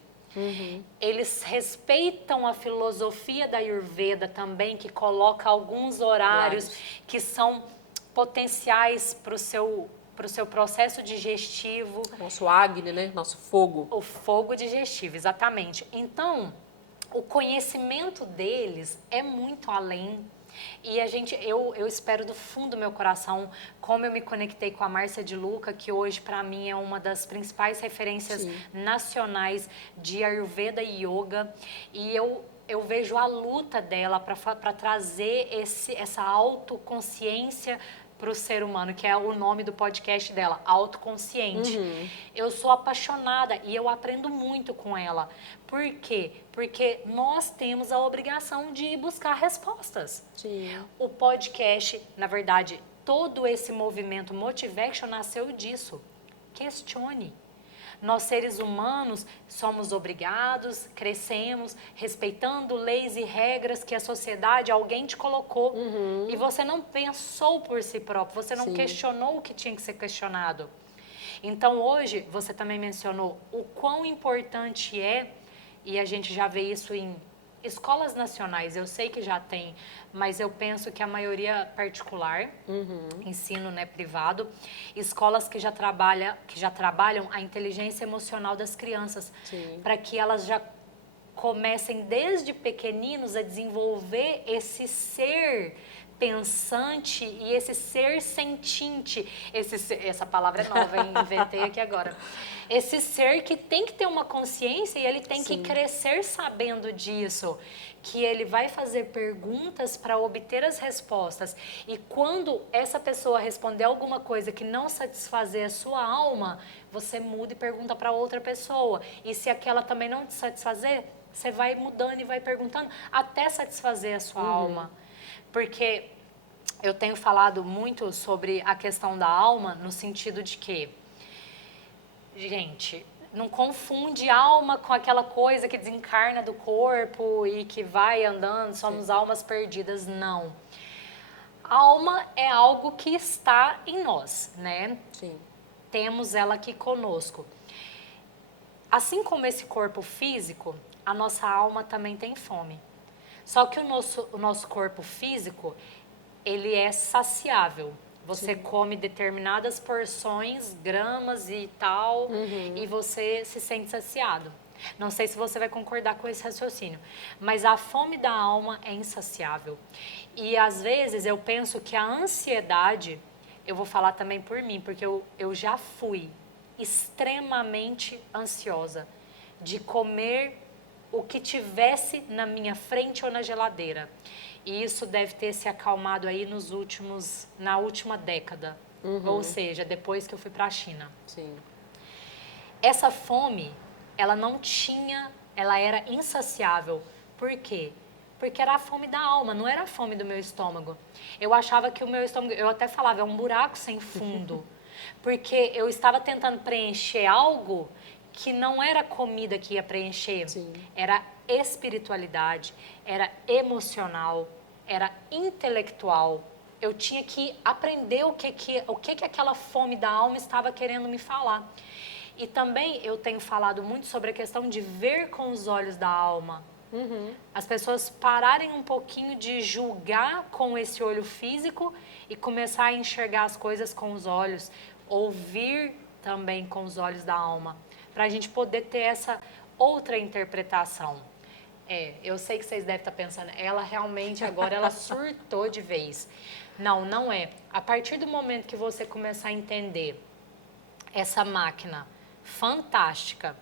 Eles respeitam a filosofia da Ayurveda também, que coloca alguns horários que são potenciais para o seu processo digestivo. Nosso Agni, né? Nosso fogo. O fogo digestivo, exatamente. Então, o conhecimento deles é muito além. E eu espero do fundo do meu coração, como eu me conectei com a Márcia de Luca, que hoje para mim é uma das principais referências nacionais de Ayurveda e Yoga. E eu vejo a luta dela para trazer essa autoconsciência para o ser humano, que é o nome do podcast dela, Autoconsciente. Eu sou apaixonada e eu aprendo muito com ela. Por quê? Porque nós temos a obrigação de buscar respostas. O podcast, na verdade, todo esse movimento Motivation nasceu disso. Questione. Nós, seres humanos, somos obrigados, crescemos, respeitando leis e regras que a sociedade, alguém te colocou. E você não pensou por si próprio, você não questionou o que tinha que ser questionado. Então, hoje, você também mencionou o quão importante é, e a gente já vê isso em escolas nacionais, eu sei que já tem, mas eu penso que a maioria particular, ensino, né, privado, escolas que já trabalham a inteligência emocional das crianças, para que elas já comecem desde pequeninos a desenvolver esse ser pensante e esse ser sentinte. Essa palavra é nova, hein? Inventei aqui agora. Esse ser que tem que ter uma consciência e ele tem que crescer sabendo disso, que ele vai fazer perguntas para obter as respostas. E quando essa pessoa responder alguma coisa que não satisfazer a sua alma, você muda e pergunta para outra pessoa. E se aquela também não te satisfazer, você vai mudando e vai perguntando até satisfazer a sua alma. Porque eu tenho falado muito sobre a questão da alma no sentido de que, gente, não confunde alma com aquela coisa que desencarna do corpo e que vai andando, somos almas perdidas, não. Alma é algo que está em nós, né? Temos ela aqui conosco. Assim como esse corpo físico, a nossa alma também tem fome. Só que o nosso corpo físico, ele é saciável. Você come determinadas porções, gramas e tal, e você se sente saciado. Não sei se você vai concordar com esse raciocínio, mas a fome da alma é insaciável. E às vezes eu penso que a ansiedade, eu vou falar também por mim, porque eu já fui extremamente ansiosa de comer o que tivesse na minha frente ou na geladeira. E isso deve ter se acalmado aí na última década. Ou seja, depois que eu fui para a China. Essa fome, ela era insaciável. Por quê? Porque era a fome da alma, não era a fome do meu estômago. Eu achava que o meu estômago, eu até falava, é um buraco sem fundo. Porque eu estava tentando preencher algo que não era comida que ia preencher, era espiritualidade, era emocional, era intelectual. Eu tinha que aprender o que aquela fome da alma estava querendo me falar. E também eu tenho falado muito sobre a questão de ver com os olhos da alma. As pessoas pararem um pouquinho de julgar com esse olho físico e começar a enxergar as coisas com os olhos, ouvir também com os olhos da alma, para a gente poder ter essa outra interpretação. Eu sei que vocês devem estar pensando, ela realmente agora ela surtou de vez. Não, não é. A partir do momento que você começar a entender essa máquina fantástica,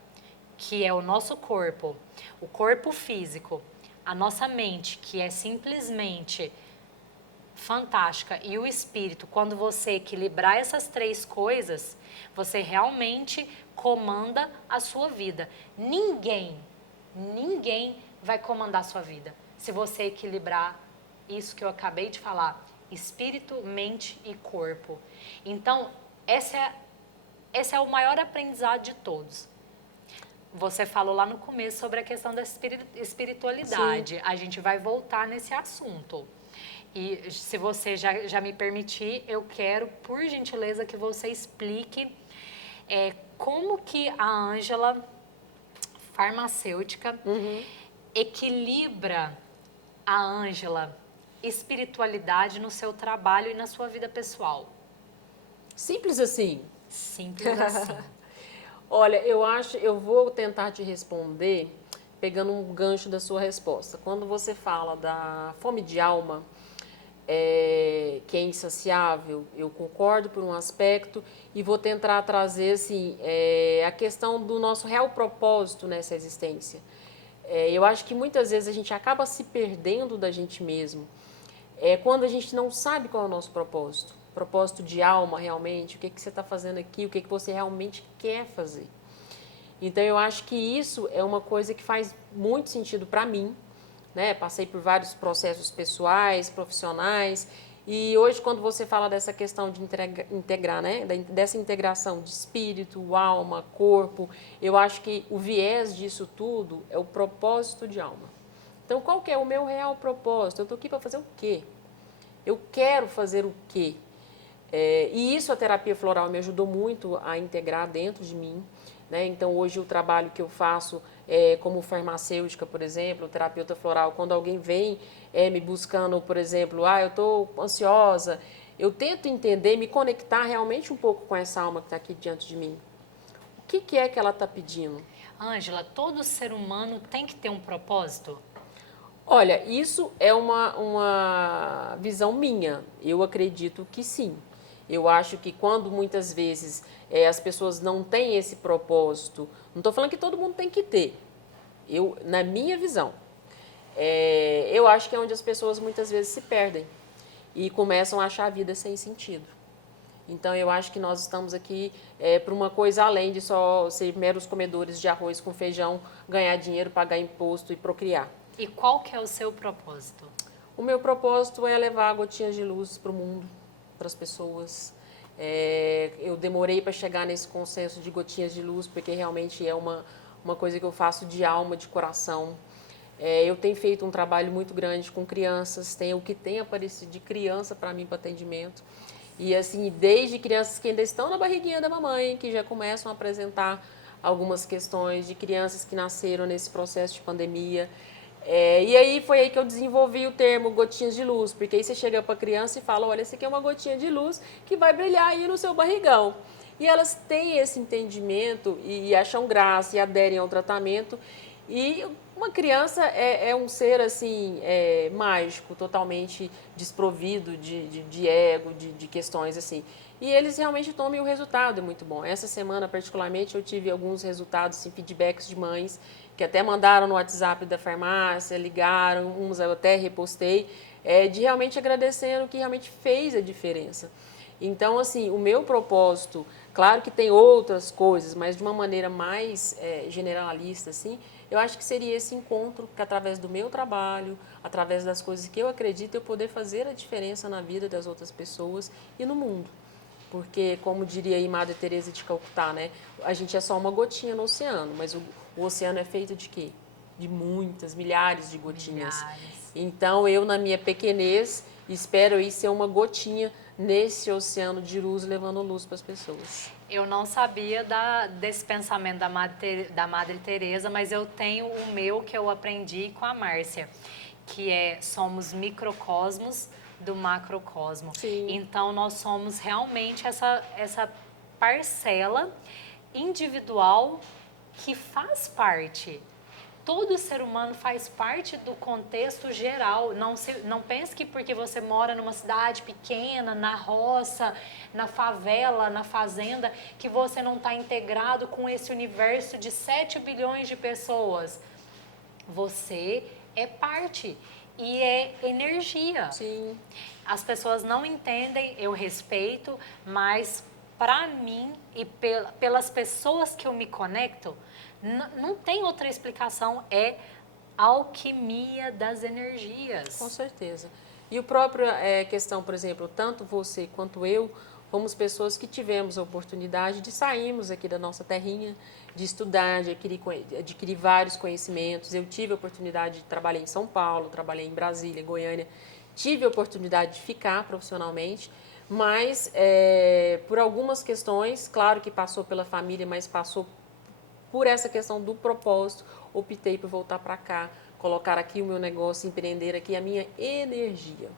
que é o nosso corpo, o corpo físico, a nossa mente, que é simplesmente fantástica, e o espírito, quando você equilibrar essas três coisas, você realmente comanda a sua vida. Ninguém vai comandar a sua vida se você equilibrar isso que eu acabei de falar, espírito, mente e corpo. Então, esse é o maior aprendizado de todos. Você falou lá no começo sobre a questão da espiritualidade. Sim. A gente vai voltar nesse assunto. E se você já me permitir, eu quero, por gentileza, que você explique como que a Ângela, farmacêutica, equilibra a Ângela espiritualidade no seu trabalho e na sua vida pessoal. Simples assim. Simples assim. Olha, eu vou tentar te responder pegando um gancho da sua resposta. Quando você fala da fome de alma, que é insaciável, eu concordo por um aspecto e vou tentar trazer assim, a questão do nosso real propósito nessa existência. Eu acho que muitas vezes a gente acaba se perdendo da gente mesmo quando a gente não sabe qual é o nosso propósito de alma realmente, o que você está fazendo aqui, o que você realmente quer fazer. Então eu acho que isso é uma coisa que faz muito sentido para mim, né? Passei por vários processos pessoais, profissionais, e hoje quando você fala dessa questão de integrar, né? Dessa integração de espírito, alma, corpo, eu acho que o viés disso tudo é o propósito de alma. Então qual que é o meu real propósito? Eu estou aqui para fazer o quê? Eu quero fazer o quê? E isso a terapia floral me ajudou muito a integrar dentro de mim. Né? Então, hoje o trabalho que eu faço como farmacêutica, por exemplo, terapeuta floral, quando alguém vem me buscando, por exemplo, eu estou ansiosa, eu tento entender, me conectar realmente um pouco com essa alma que está aqui diante de mim. O que é que ela está pedindo? Ângela, todo ser humano tem que ter um propósito? Olha, isso é uma visão minha. Eu acredito que sim. Eu acho que quando muitas vezes as pessoas não têm esse propósito, não estou falando que todo mundo tem que ter. Na minha visão, eu acho que é onde as pessoas muitas vezes se perdem e começam a achar a vida sem sentido. Então, eu acho que nós estamos aqui para uma coisa além de só ser meros comedores de arroz com feijão, ganhar dinheiro, pagar imposto e procriar. E qual que é o seu propósito? O meu propósito é levar gotinhas de luz para o mundo, para as pessoas. Eu demorei para chegar nesse consenso de gotinhas de luz, porque realmente é uma coisa que eu faço de alma, de coração. Eu tenho feito um trabalho muito grande com crianças, o que tem aparecido de criança para mim para atendimento. E assim, desde crianças que ainda estão na barriguinha da mamãe, que já começam a apresentar algumas questões, de crianças que nasceram nesse processo de pandemia. E aí foi aí que eu desenvolvi o termo gotinhas de luz, porque aí você chega para a criança e fala, olha, esse aqui é uma gotinha de luz que vai brilhar aí no seu barrigão. E elas têm esse entendimento e acham graça e aderem ao tratamento. E uma criança é um ser assim mágico, totalmente desprovido de ego, de questões assim. E eles realmente tomam e o resultado é muito bom. Essa semana, particularmente, eu tive alguns resultados, assim, feedbacks de mães que até mandaram no WhatsApp da farmácia, ligaram, uns eu até repostei, de realmente agradecendo que realmente fez a diferença. Então, assim, o meu propósito, claro que tem outras coisas, mas de uma maneira mais generalista, assim, eu acho que seria esse encontro que através do meu trabalho, através das coisas que eu acredito, eu poder fazer a diferença na vida das outras pessoas e no mundo. Porque, como diria aí Madre Teresa de Calcutá, né, a gente é só uma gotinha no oceano, mas o oceano é feito de quê? De muitas, milhares de gotinhas. Milhares. Então, eu, na minha pequenez, espero aí ser uma gotinha nesse oceano de luz, levando luz para as pessoas. Eu não sabia desse pensamento da Madre Teresa, mas eu tenho o meu que eu aprendi com a Márcia, que somos microcosmos do macrocosmo. Sim. Então, nós somos realmente essa parcela individual que faz parte. Todo ser humano faz parte do contexto geral. Não pense que porque você mora numa cidade pequena, na roça, na favela, na fazenda, que você não está integrado com esse universo de 7 bilhões de pessoas. Você é parte e é energia. Sim. As pessoas não entendem, eu respeito, mas para mim e pelas pessoas que eu me conecto, não tem outra explicação, é alquimia das energias. Com certeza. E o próprio questão, por exemplo, tanto você quanto eu, fomos pessoas que tivemos a oportunidade de sairmos aqui da nossa terrinha, de estudar, de adquirir vários conhecimentos. Eu tive a oportunidade de trabalhar em São Paulo, trabalhei em Brasília, Goiânia, tive a oportunidade de ficar profissionalmente, mas por algumas questões, claro que passou pela família, mas passou por essa questão do propósito, optei por voltar para cá, colocar aqui o meu negócio, empreender aqui a minha energia.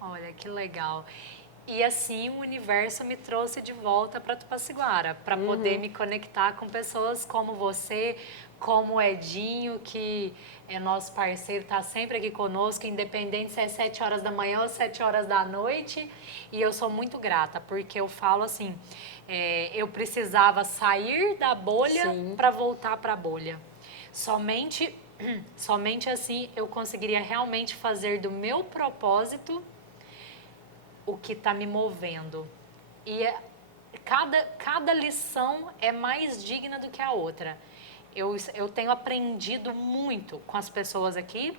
Olha, que legal. E assim o universo me trouxe de volta para Tupaciguara, para poder me conectar com pessoas como você, como o Edinho, que é nosso parceiro, está sempre aqui conosco, independente se é 7 horas da manhã ou 7 horas da noite. E eu sou muito grata, porque eu falo assim, eu precisava sair da bolha para voltar para a bolha. Somente assim eu conseguiria realmente fazer do meu propósito o que está me movendo. E cada lição é mais digna do que a outra. Eu tenho aprendido muito com as pessoas aqui.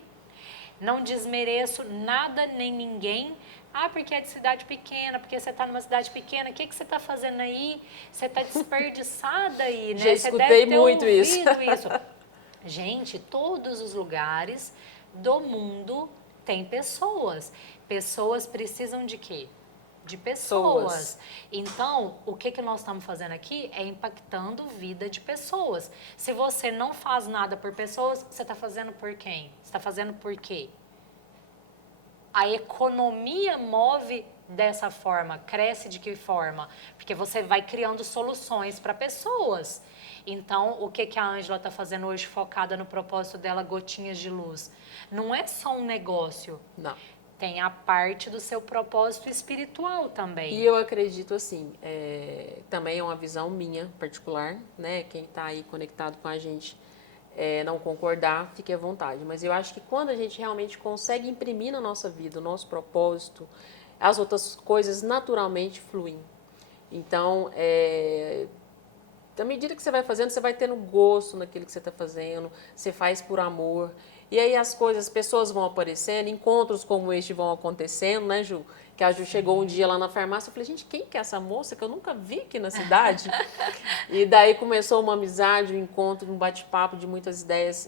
Não desmereço nada nem ninguém. Ah, porque é de cidade pequena, porque você está numa cidade pequena, o que você está fazendo aí? Você está desperdiçada aí, né? Já escutei muito isso. Gente, todos os lugares do mundo têm pessoas. Pessoas precisam de quê? De pessoas. Então, o que nós estamos fazendo aqui é impactando a vida de pessoas. Se você não faz nada por pessoas, você está fazendo por quem? Você está fazendo por quê? A economia move dessa forma, cresce de que forma? Porque você vai criando soluções para pessoas. Então, o que a Ângela está fazendo hoje, focada no propósito dela, Gotinhas de Luz? Não é só um negócio. Não. Tem a parte do seu propósito espiritual também. E eu acredito assim, também é uma visão minha particular, né? Quem está aí conectado com a gente não concordar, fique à vontade. Mas eu acho que quando a gente realmente consegue imprimir na nossa vida o nosso propósito, as outras coisas naturalmente fluem. Então, à medida que você vai fazendo, você vai tendo gosto naquilo que você está fazendo, você faz por amor. E aí as pessoas vão aparecendo, encontros como este vão acontecendo, né, Ju? Que a Ju chegou um dia lá na farmácia, eu falei, gente, quem que é essa moça que eu nunca vi aqui na cidade? E daí começou uma amizade, um encontro, um bate-papo de muitas ideias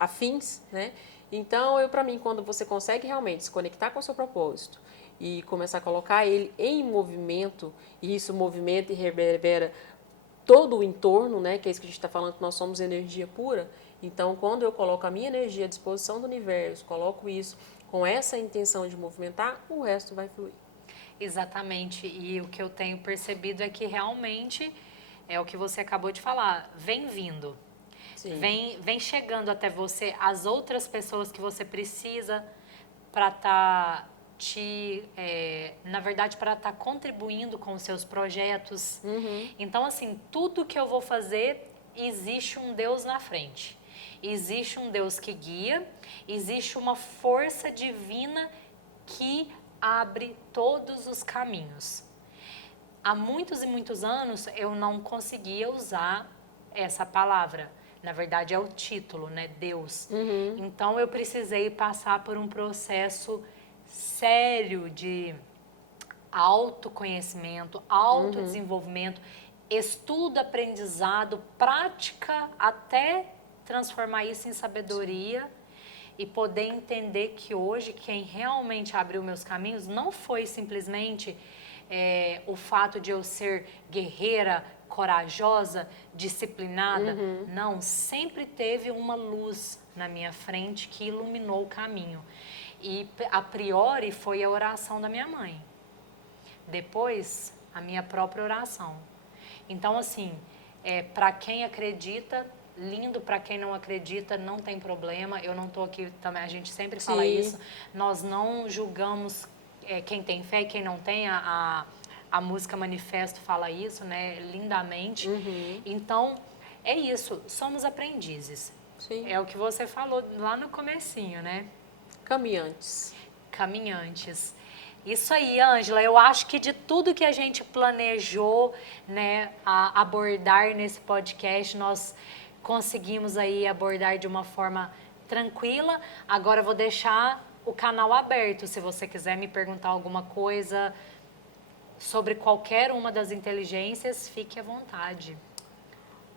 afins, né? Então, para mim, quando você consegue realmente se conectar com o seu propósito e começar a colocar ele em movimento, e isso movimenta e reverbera todo o entorno, né, que é isso que a gente está falando, que nós somos energia pura. Então, quando eu coloco a minha energia à disposição do universo, coloco isso com essa intenção de movimentar, o resto vai fluir. Exatamente. E o que eu tenho percebido é que realmente é o que você acabou de falar, vem vindo. Sim. Vem chegando até você as outras pessoas que você precisa para estar na verdade, para estar contribuindo com os seus projetos. Então, assim, tudo que eu vou fazer, existe um Deus na frente. Existe um Deus que guia, existe uma força divina que abre todos os caminhos. Há muitos e muitos anos eu não conseguia usar essa palavra. Na verdade, é o título, né? Deus. Então, eu precisei passar por um processo sério de autoconhecimento, autodesenvolvimento, estudo, aprendizado, prática, até transformar isso em sabedoria e poder entender que hoje quem realmente abriu meus caminhos não foi simplesmente o fato de eu ser guerreira, corajosa, disciplinada. Não, sempre teve uma luz na minha frente que iluminou o caminho. E a priori foi a oração da minha mãe. Depois, a minha própria oração. Então, assim, para quem acredita, lindo, para quem não acredita, não tem problema. Eu não estou aqui também, a gente sempre fala Sim. isso. Nós não julgamos quem tem fé e quem não tem. A música Manifesto fala isso, né, lindamente. Então, é isso, somos aprendizes. Sim. É o que você falou lá no comecinho, né? Caminhantes. Caminhantes. Isso aí, Ângela, eu acho que de tudo que a gente planejou, né, a abordar nesse podcast, nós conseguimos aí abordar de uma forma tranquila. Agora eu vou deixar o canal aberto, se você quiser me perguntar alguma coisa sobre qualquer uma das inteligências, fique à vontade.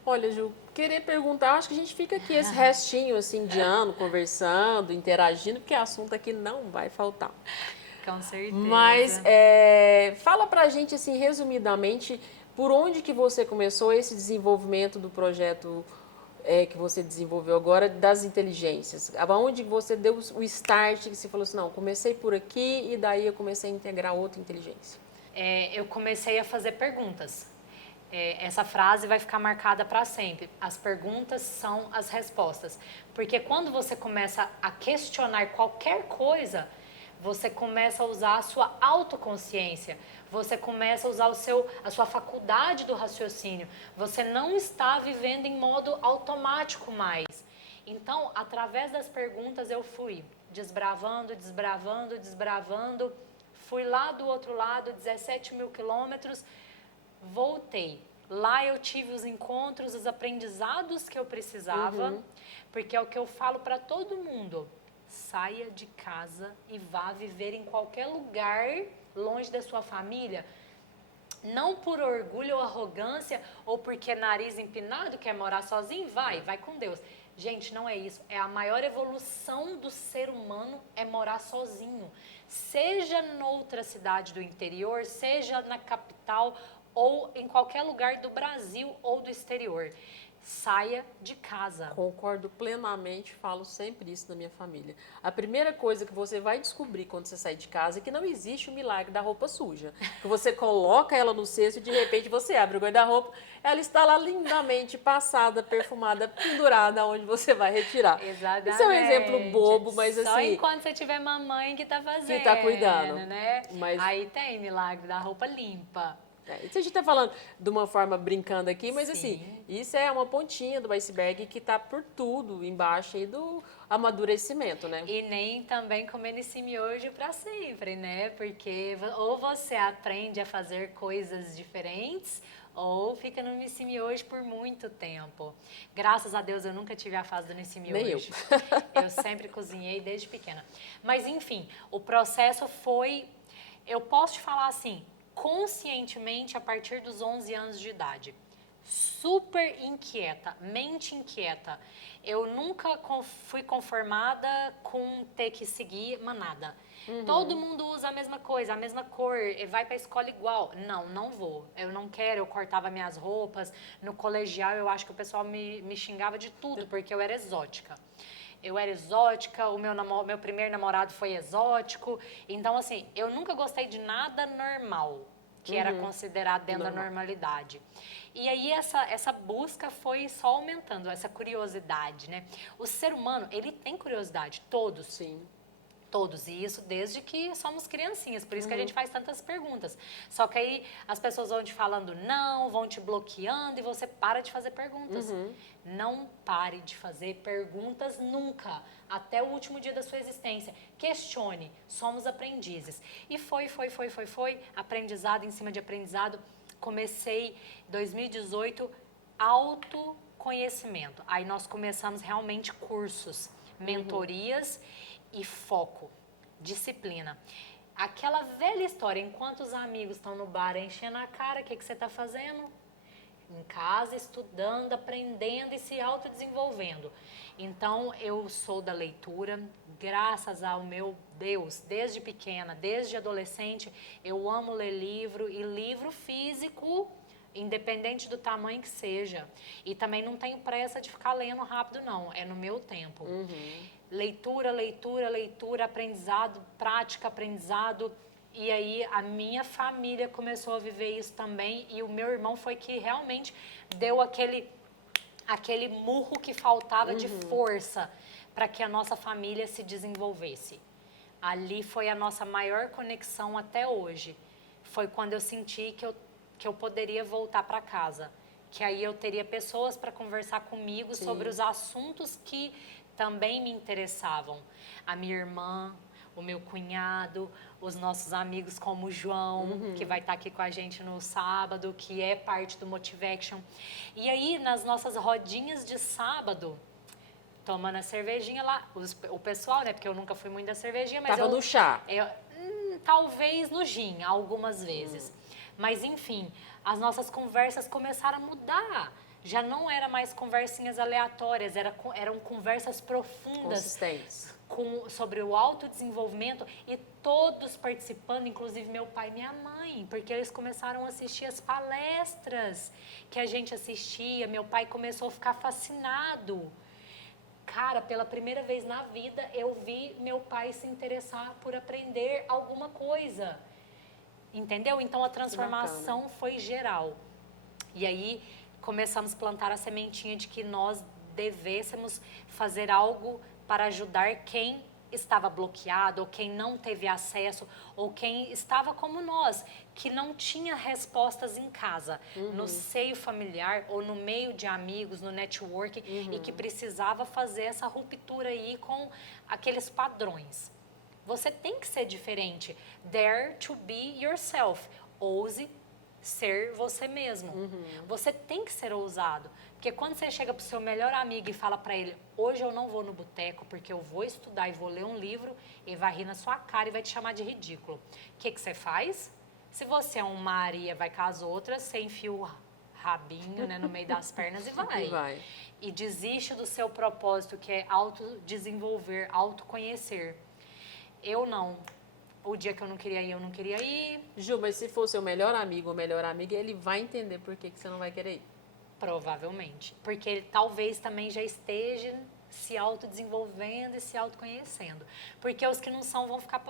Olha, Ju, queria perguntar, acho que a gente fica aqui esse restinho assim de ano, conversando, interagindo, porque assunto aqui não vai faltar. Com certeza. Mas fala pra gente, assim, resumidamente, por onde que você começou esse desenvolvimento do projeto que você desenvolveu agora das inteligências? Aonde você deu o start, que você falou assim, não, comecei por aqui e daí eu comecei a integrar outra inteligência? Eu comecei a fazer perguntas. Essa frase vai ficar marcada para sempre. As perguntas são as respostas. Porque quando você começa a questionar qualquer coisa, você começa a usar a sua autoconsciência, você começa a usar a sua faculdade do raciocínio. Você não está vivendo em modo automático mais. Então, através das perguntas, eu fui desbravando, desbravando, desbravando. Fui lá do outro lado, 17 mil quilômetros, voltei. Lá eu tive os encontros, os aprendizados que eu precisava, porque é o que eu falo para todo mundo. Saia de casa e vá viver em qualquer lugar longe da sua família. Não por orgulho ou arrogância, ou porque é nariz empinado, quer morar sozinho, vai com Deus. Gente, não é isso. É a maior evolução do ser humano é morar sozinho. Seja noutra cidade do interior, seja na capital ou em qualquer lugar do Brasil ou do exterior. Saia de casa. Concordo plenamente, falo sempre isso na minha família. A primeira coisa que você vai descobrir quando você sair de casa é que não existe o milagre da roupa suja. Que você coloca ela no cesto e de repente você abre o guarda-roupa, ela está lá lindamente passada, perfumada, pendurada onde você vai retirar. Exatamente. Isso é um exemplo bobo, mas assim... Só enquanto você tiver mamãe que tá fazendo, que tá cuidando, né? mas... Aí tem milagre da roupa limpa. Isso a gente está falando de uma forma brincando aqui, mas Sim. assim, isso é uma pontinha do iceberg que está por tudo embaixo aí do amadurecimento, né? E nem também comendo esse miojo para sempre, né? Porque ou você aprende a fazer coisas diferentes ou fica no Nissi Miojo por muito tempo. Graças a Deus eu nunca tive a fase do Nissi Miojo. Nem eu. Eu sempre cozinhei desde pequena. Mas enfim, o processo foi, eu posso te falar assim, conscientemente a partir dos 11 anos de idade. Super inquieta, mente inquieta. Eu nunca fui conformada com ter que seguir manada. Todo mundo usa a mesma coisa, a mesma cor, vai pra escola igual. Não, não vou. Eu não quero, eu cortava minhas roupas. No colegial eu acho que o pessoal me xingava de tudo, porque eu era exótica. Eu era exótica, o meu primeiro namorado foi exótico. Então, assim, eu nunca gostei de nada normal, que era considerado dentro da normalidade. E aí, essa busca foi só aumentando, essa curiosidade, né? O ser humano, ele tem curiosidade, todos. Sim. Todos, e isso desde que somos criancinhas, por isso que a gente faz tantas perguntas. Só que aí as pessoas vão te falando não, vão te bloqueando e você para de fazer perguntas. Não pare de fazer perguntas nunca, até o último dia da sua existência. Questione, somos aprendizes. E foi, aprendizado em cima de aprendizado. Comecei 2018, autoconhecimento. Aí nós começamos realmente cursos, mentorias e foco, disciplina. Aquela velha história, enquanto os amigos estão no bar enchendo a cara, o que você está fazendo? Em casa, estudando, aprendendo e se autodesenvolvendo. Então, eu sou da leitura, graças ao meu Deus, desde pequena, desde adolescente, eu amo ler livro e livro físico, independente do tamanho que seja. E também não tenho pressa de ficar lendo rápido, não, é no meu tempo. Leitura, aprendizado, prática, aprendizado. E aí a minha família começou a viver isso também e o meu irmão foi que realmente deu aquele murro que faltava de força para que a nossa família se desenvolvesse. Ali foi a nossa maior conexão até hoje. Foi quando eu senti que eu poderia voltar para casa. Que aí eu teria pessoas para conversar comigo sobre os assuntos que também me interessavam. A minha irmã, o meu cunhado, os nossos amigos como o João, que vai estar aqui com a gente no sábado, que é parte do Motivaction. E aí, nas nossas rodinhas de sábado, tomando a cervejinha lá, o pessoal, né? Porque eu nunca fui muito da cervejinha, mas Tava no chá. talvez no gin, algumas vezes. Mas, enfim, as nossas conversas começaram a mudar. Já não era mais conversinhas aleatórias, eram conversas profundas. Consistentes. Sobre o autodesenvolvimento e todos participando, inclusive meu pai e minha mãe, porque eles começaram a assistir as palestras que a gente assistia. Meu pai começou a ficar fascinado. Cara, pela primeira vez na vida eu vi meu pai se interessar por aprender alguma coisa. Entendeu? Então a transformação foi geral. E aí começamos a plantar a sementinha de que nós devêssemos fazer algo para ajudar quem estava bloqueado, ou quem não teve acesso, ou quem estava como nós, que não tinha respostas em casa, no seio familiar, ou no meio de amigos, no network, e que precisava fazer essa ruptura aí com aqueles padrões. Você tem que ser diferente. Dare to be yourself. Ouse ser você mesmo. Você tem que ser ousado. Porque quando você chega pro seu melhor amigo e fala para ele, hoje eu não vou no boteco porque eu vou estudar e vou ler um livro, ele vai rir na sua cara e vai te chamar de ridículo. O que você faz? Se você é um Maria, vai com as outras, você enfia o rabinho, né, no meio das pernas e vai. E desiste do seu propósito, que é autodesenvolver, autoconhecer. Eu não. O dia que eu não queria ir, eu não queria ir. Ju, mas se for seu melhor amigo ou melhor amiga, ele vai entender por que você não vai querer ir. Provavelmente. Porque ele talvez também já esteja se autodesenvolvendo e se autoconhecendo. Porque os que não são vão ficar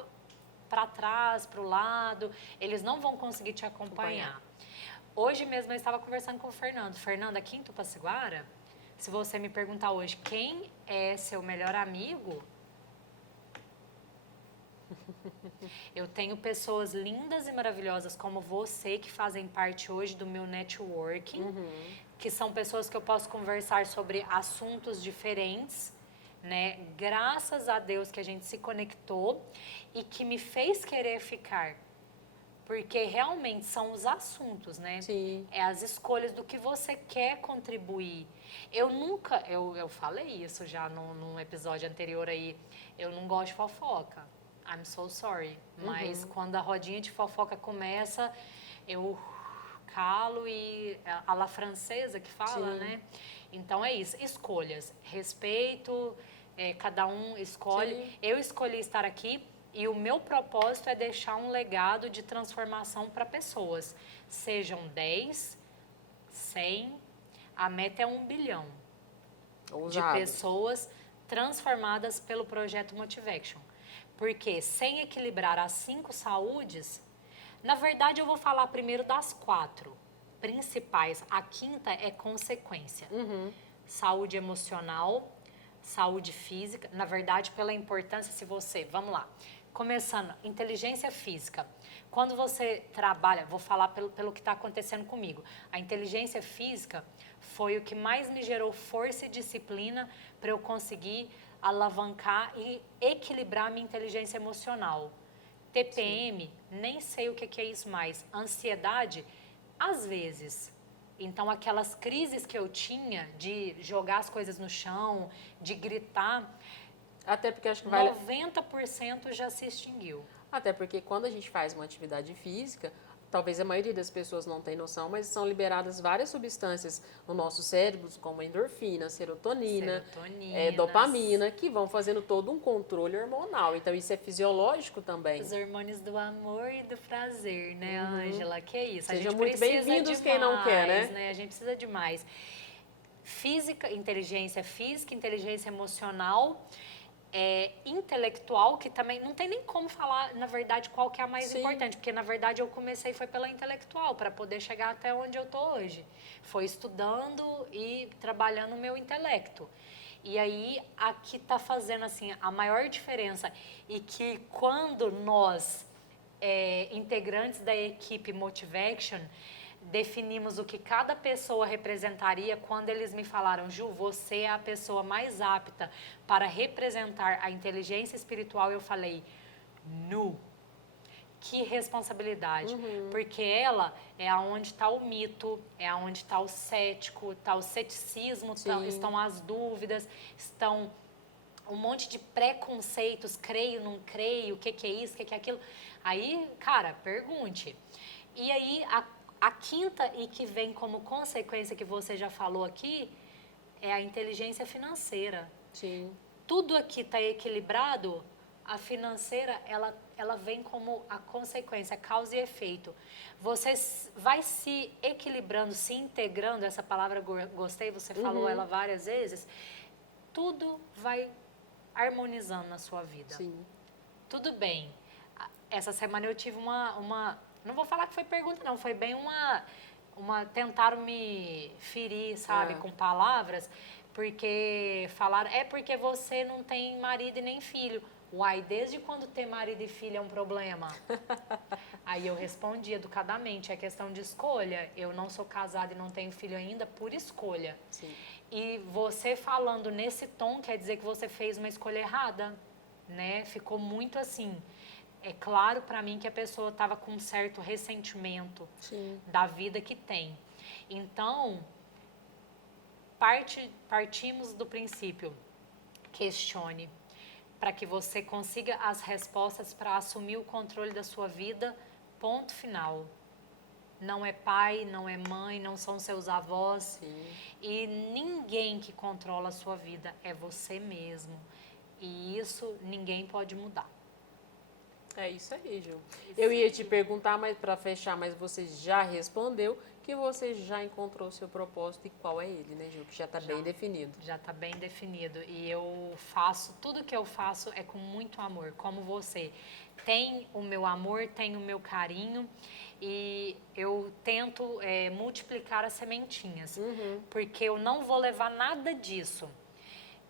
para trás, para o lado, eles não vão conseguir te acompanhar. Hoje mesmo eu estava conversando com o Fernando. Fernando, aqui em Tupaciguara, se você me perguntar hoje quem é seu melhor amigo, eu tenho pessoas lindas e maravilhosas como você que fazem parte hoje do meu networking, que são pessoas que eu posso conversar sobre assuntos diferentes, né? Graças a Deus que a gente se conectou e que me fez querer ficar. Porque realmente são os assuntos, né? Sim. É as escolhas do que você quer contribuir. Eu falei isso já num episódio anterior aí, eu não gosto de fofoca. I'm so sorry. Mas quando a rodinha de fofoca começa, eu calo e a la francesa que fala, né? Então é isso. Escolhas. Respeito, cada um escolhe. Sim. Eu escolhi estar aqui e o meu propósito é deixar um legado de transformação para pessoas. Sejam 10, 100, a meta é 1 bilhão. Ousado. De pessoas transformadas pelo projeto Motivaction. Porque sem equilibrar as 5 saúdes, na verdade eu vou falar primeiro das 4 principais. A 5ª é consequência. Saúde emocional, saúde física. Na verdade, pela importância, vamos lá. Começando, inteligência física. Quando você trabalha, vou falar pelo que está acontecendo comigo. A inteligência física foi o que mais me gerou força e disciplina para eu conseguir alavancar e equilibrar minha inteligência emocional. TPM, nem sei o que é isso mais. Ansiedade, às vezes. Então, aquelas crises que eu tinha de jogar as coisas no chão, de gritar, até porque acho que 90% já se extinguiu. Até porque quando a gente faz uma atividade física, talvez a maioria das pessoas não tenha noção, mas são liberadas várias substâncias no nosso cérebro, como a endorfina, serotonina, dopamina, que vão fazendo todo um controle hormonal. Então, isso é fisiológico também. Os hormônios do amor e do prazer, né, Ângela? Que é isso. Sejam muito bem-vindos quem não quer, né? A gente precisa de mais. Inteligência física, inteligência emocional. intelectual, que também não tem nem como falar, na verdade, qual que é a mais Sim. importante, porque, na verdade, eu comecei foi pela intelectual, para poder chegar até onde eu tô hoje. Foi estudando e trabalhando o meu intelecto. E aí, aqui tá fazendo, assim, a maior diferença. E que quando nós, integrantes da equipe Motivaction, definimos o que cada pessoa representaria, quando eles me falaram, Ju, você é a pessoa mais apta para representar a inteligência espiritual, eu falei, nu. Que responsabilidade, porque ela é aonde está o mito, é aonde está o cético, está o ceticismo, estão as dúvidas, estão um monte de preconceitos, creio, não creio, o que é isso, o que é aquilo. Aí, cara, pergunte. E aí, a quinta e que vem como consequência que você já falou aqui, é a inteligência financeira. Sim. Tudo aqui está equilibrado, a financeira, ela vem como a consequência, causa e efeito. Você vai se equilibrando, se integrando, essa palavra gostei, você falou ela várias vezes, tudo vai harmonizando na sua vida. Sim. Tudo bem. Essa semana eu tive uma não vou falar que foi pergunta não, foi bem tentaram me ferir, sabe, com palavras, porque falaram, porque você não tem marido e nem filho. Uai, desde quando ter marido e filho é um problema? Aí eu respondi educadamente, é questão de escolha. Eu não sou casada e não tenho filho ainda por escolha. Sim. E você falando nesse tom quer dizer que você fez uma escolha errada, né? Ficou muito assim. É claro para mim que a pessoa estava com um certo ressentimento da vida que tem. Então, partimos do princípio, questione, para que você consiga as respostas para assumir o controle da sua vida, ponto final. Não é pai, não é mãe, não são seus avós. Sim. E ninguém que controla a sua vida é você mesmo. E isso ninguém pode mudar. É isso aí, Ju. Eu ia te perguntar, mas para fechar, mas você já respondeu que você já encontrou o seu propósito e qual é ele, né, Ju? Que já está bem definido. Já está bem definido. E eu faço, tudo que eu faço é com muito amor, como você. Tem o meu amor, tem o meu carinho e eu tento multiplicar as sementinhas. Porque eu não vou levar nada disso.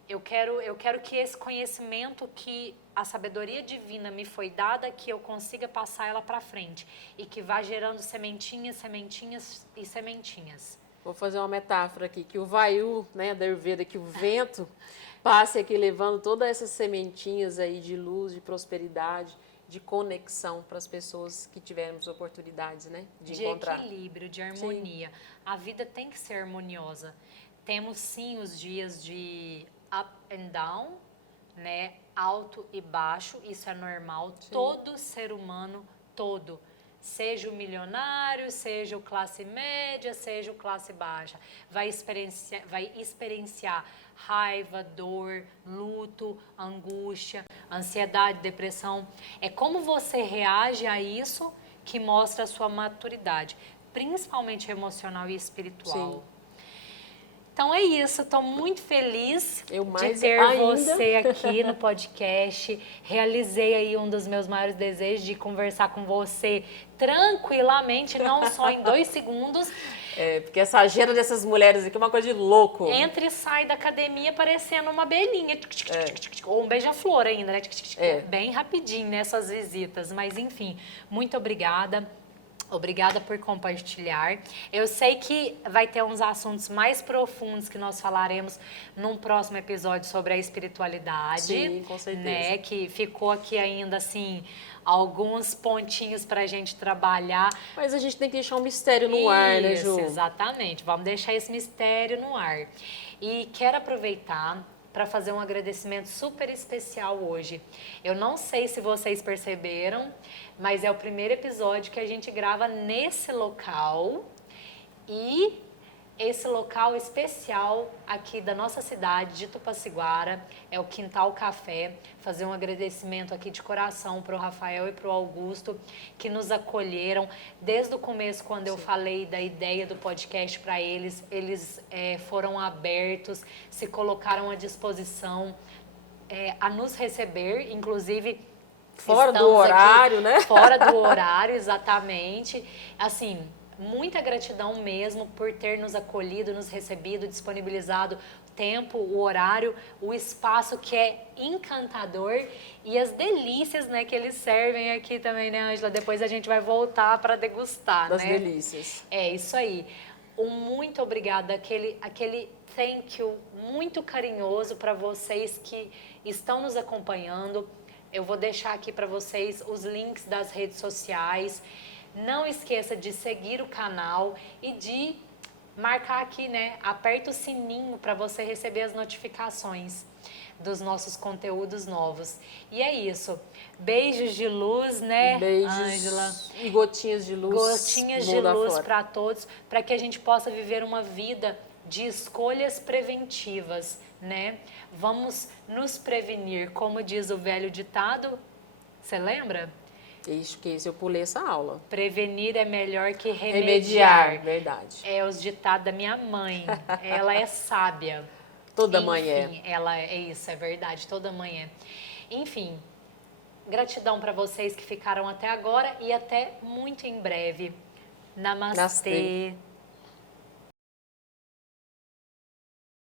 Eu quero que esse conhecimento, que a sabedoria divina me foi dada, que eu consiga passar ela para frente. E que vá gerando sementinhas, sementinhas e sementinhas. Vou fazer uma metáfora aqui, que o vaiu, né, da Ayurveda, que o vento passe aqui levando todas essas sementinhas aí de luz, de prosperidade, de conexão para as pessoas que tivermos oportunidades, né, de encontrar. De equilíbrio, de harmonia. Sim. A vida tem que ser harmoniosa. Temos sim os dias de up and down, né? Alto e baixo, isso é normal. Sim. Todo ser humano, seja o milionário, seja o classe média, seja o classe baixa, vai experienciar raiva, dor, luto, angústia, ansiedade, depressão. É como você reage a isso que mostra a sua maturidade, principalmente emocional e espiritual. Sim. Então é isso, estou muito feliz de ter você aqui no podcast. Realizei aí um dos meus maiores desejos de conversar com você tranquilamente, não só em 2 segundos. Porque essa agenda dessas mulheres aqui é uma coisa de louco. Entra e sai da academia parecendo uma abelhinha. Ou um beija-flor ainda, né? Bem rapidinho, né, essas visitas. Mas enfim, muito obrigada. Obrigada por compartilhar. Eu sei que vai ter uns assuntos mais profundos que nós falaremos num próximo episódio sobre a espiritualidade. Sim, com certeza. Né? Que ficou aqui ainda, assim, alguns pontinhos pra gente trabalhar. Mas a gente tem que deixar um mistério no ar, né, Ju? Exatamente. Vamos deixar esse mistério no ar. E quero aproveitar para fazer um agradecimento super especial hoje. Eu não sei se vocês perceberam, mas é o primeiro episódio que a gente grava nesse local, e esse local especial aqui da nossa cidade de Tupaciguara é o Quintal Café. Fazer um agradecimento aqui de coração para o Rafael e para o Augusto, que nos acolheram desde o começo. Quando eu falei da ideia do podcast para eles, eles foram abertos, se colocaram à disposição. a nos receber, inclusive Fora do estamos horário, aqui, né? Fora do horário, exatamente. Assim, muita gratidão mesmo por ter nos acolhido, nos recebido, disponibilizado o tempo, o horário, o espaço que é encantador e as delícias, né, que eles servem aqui também, né, Ângela? Depois a gente vai voltar para degustar, Das né? delícias. É isso aí. Um muito obrigada, aquele thank you muito carinhoso para vocês que estão nos acompanhando. Eu vou deixar aqui para vocês os links das redes sociais. Não esqueça de seguir o canal e de marcar aqui, né? Aperta o sininho para você receber as notificações dos nossos conteúdos novos. E é isso. Beijos de luz, né, Ângela? Beijos e gotinhas de luz. Gotinhas de mundo luz afora. para todos, para que a gente possa viver uma vida de escolhas preventivas, né? Vamos nos prevenir, como diz o velho ditado. Você lembra? Isso, que isso, eu pulei essa aula. Prevenir é melhor que Remediar, verdade. É os ditados da minha mãe. Ela é sábia. Toda mãe é. Enfim, ela é isso, é verdade, toda mãe é. Enfim, gratidão para vocês que ficaram até agora e até muito em breve. Namastê. Namastê.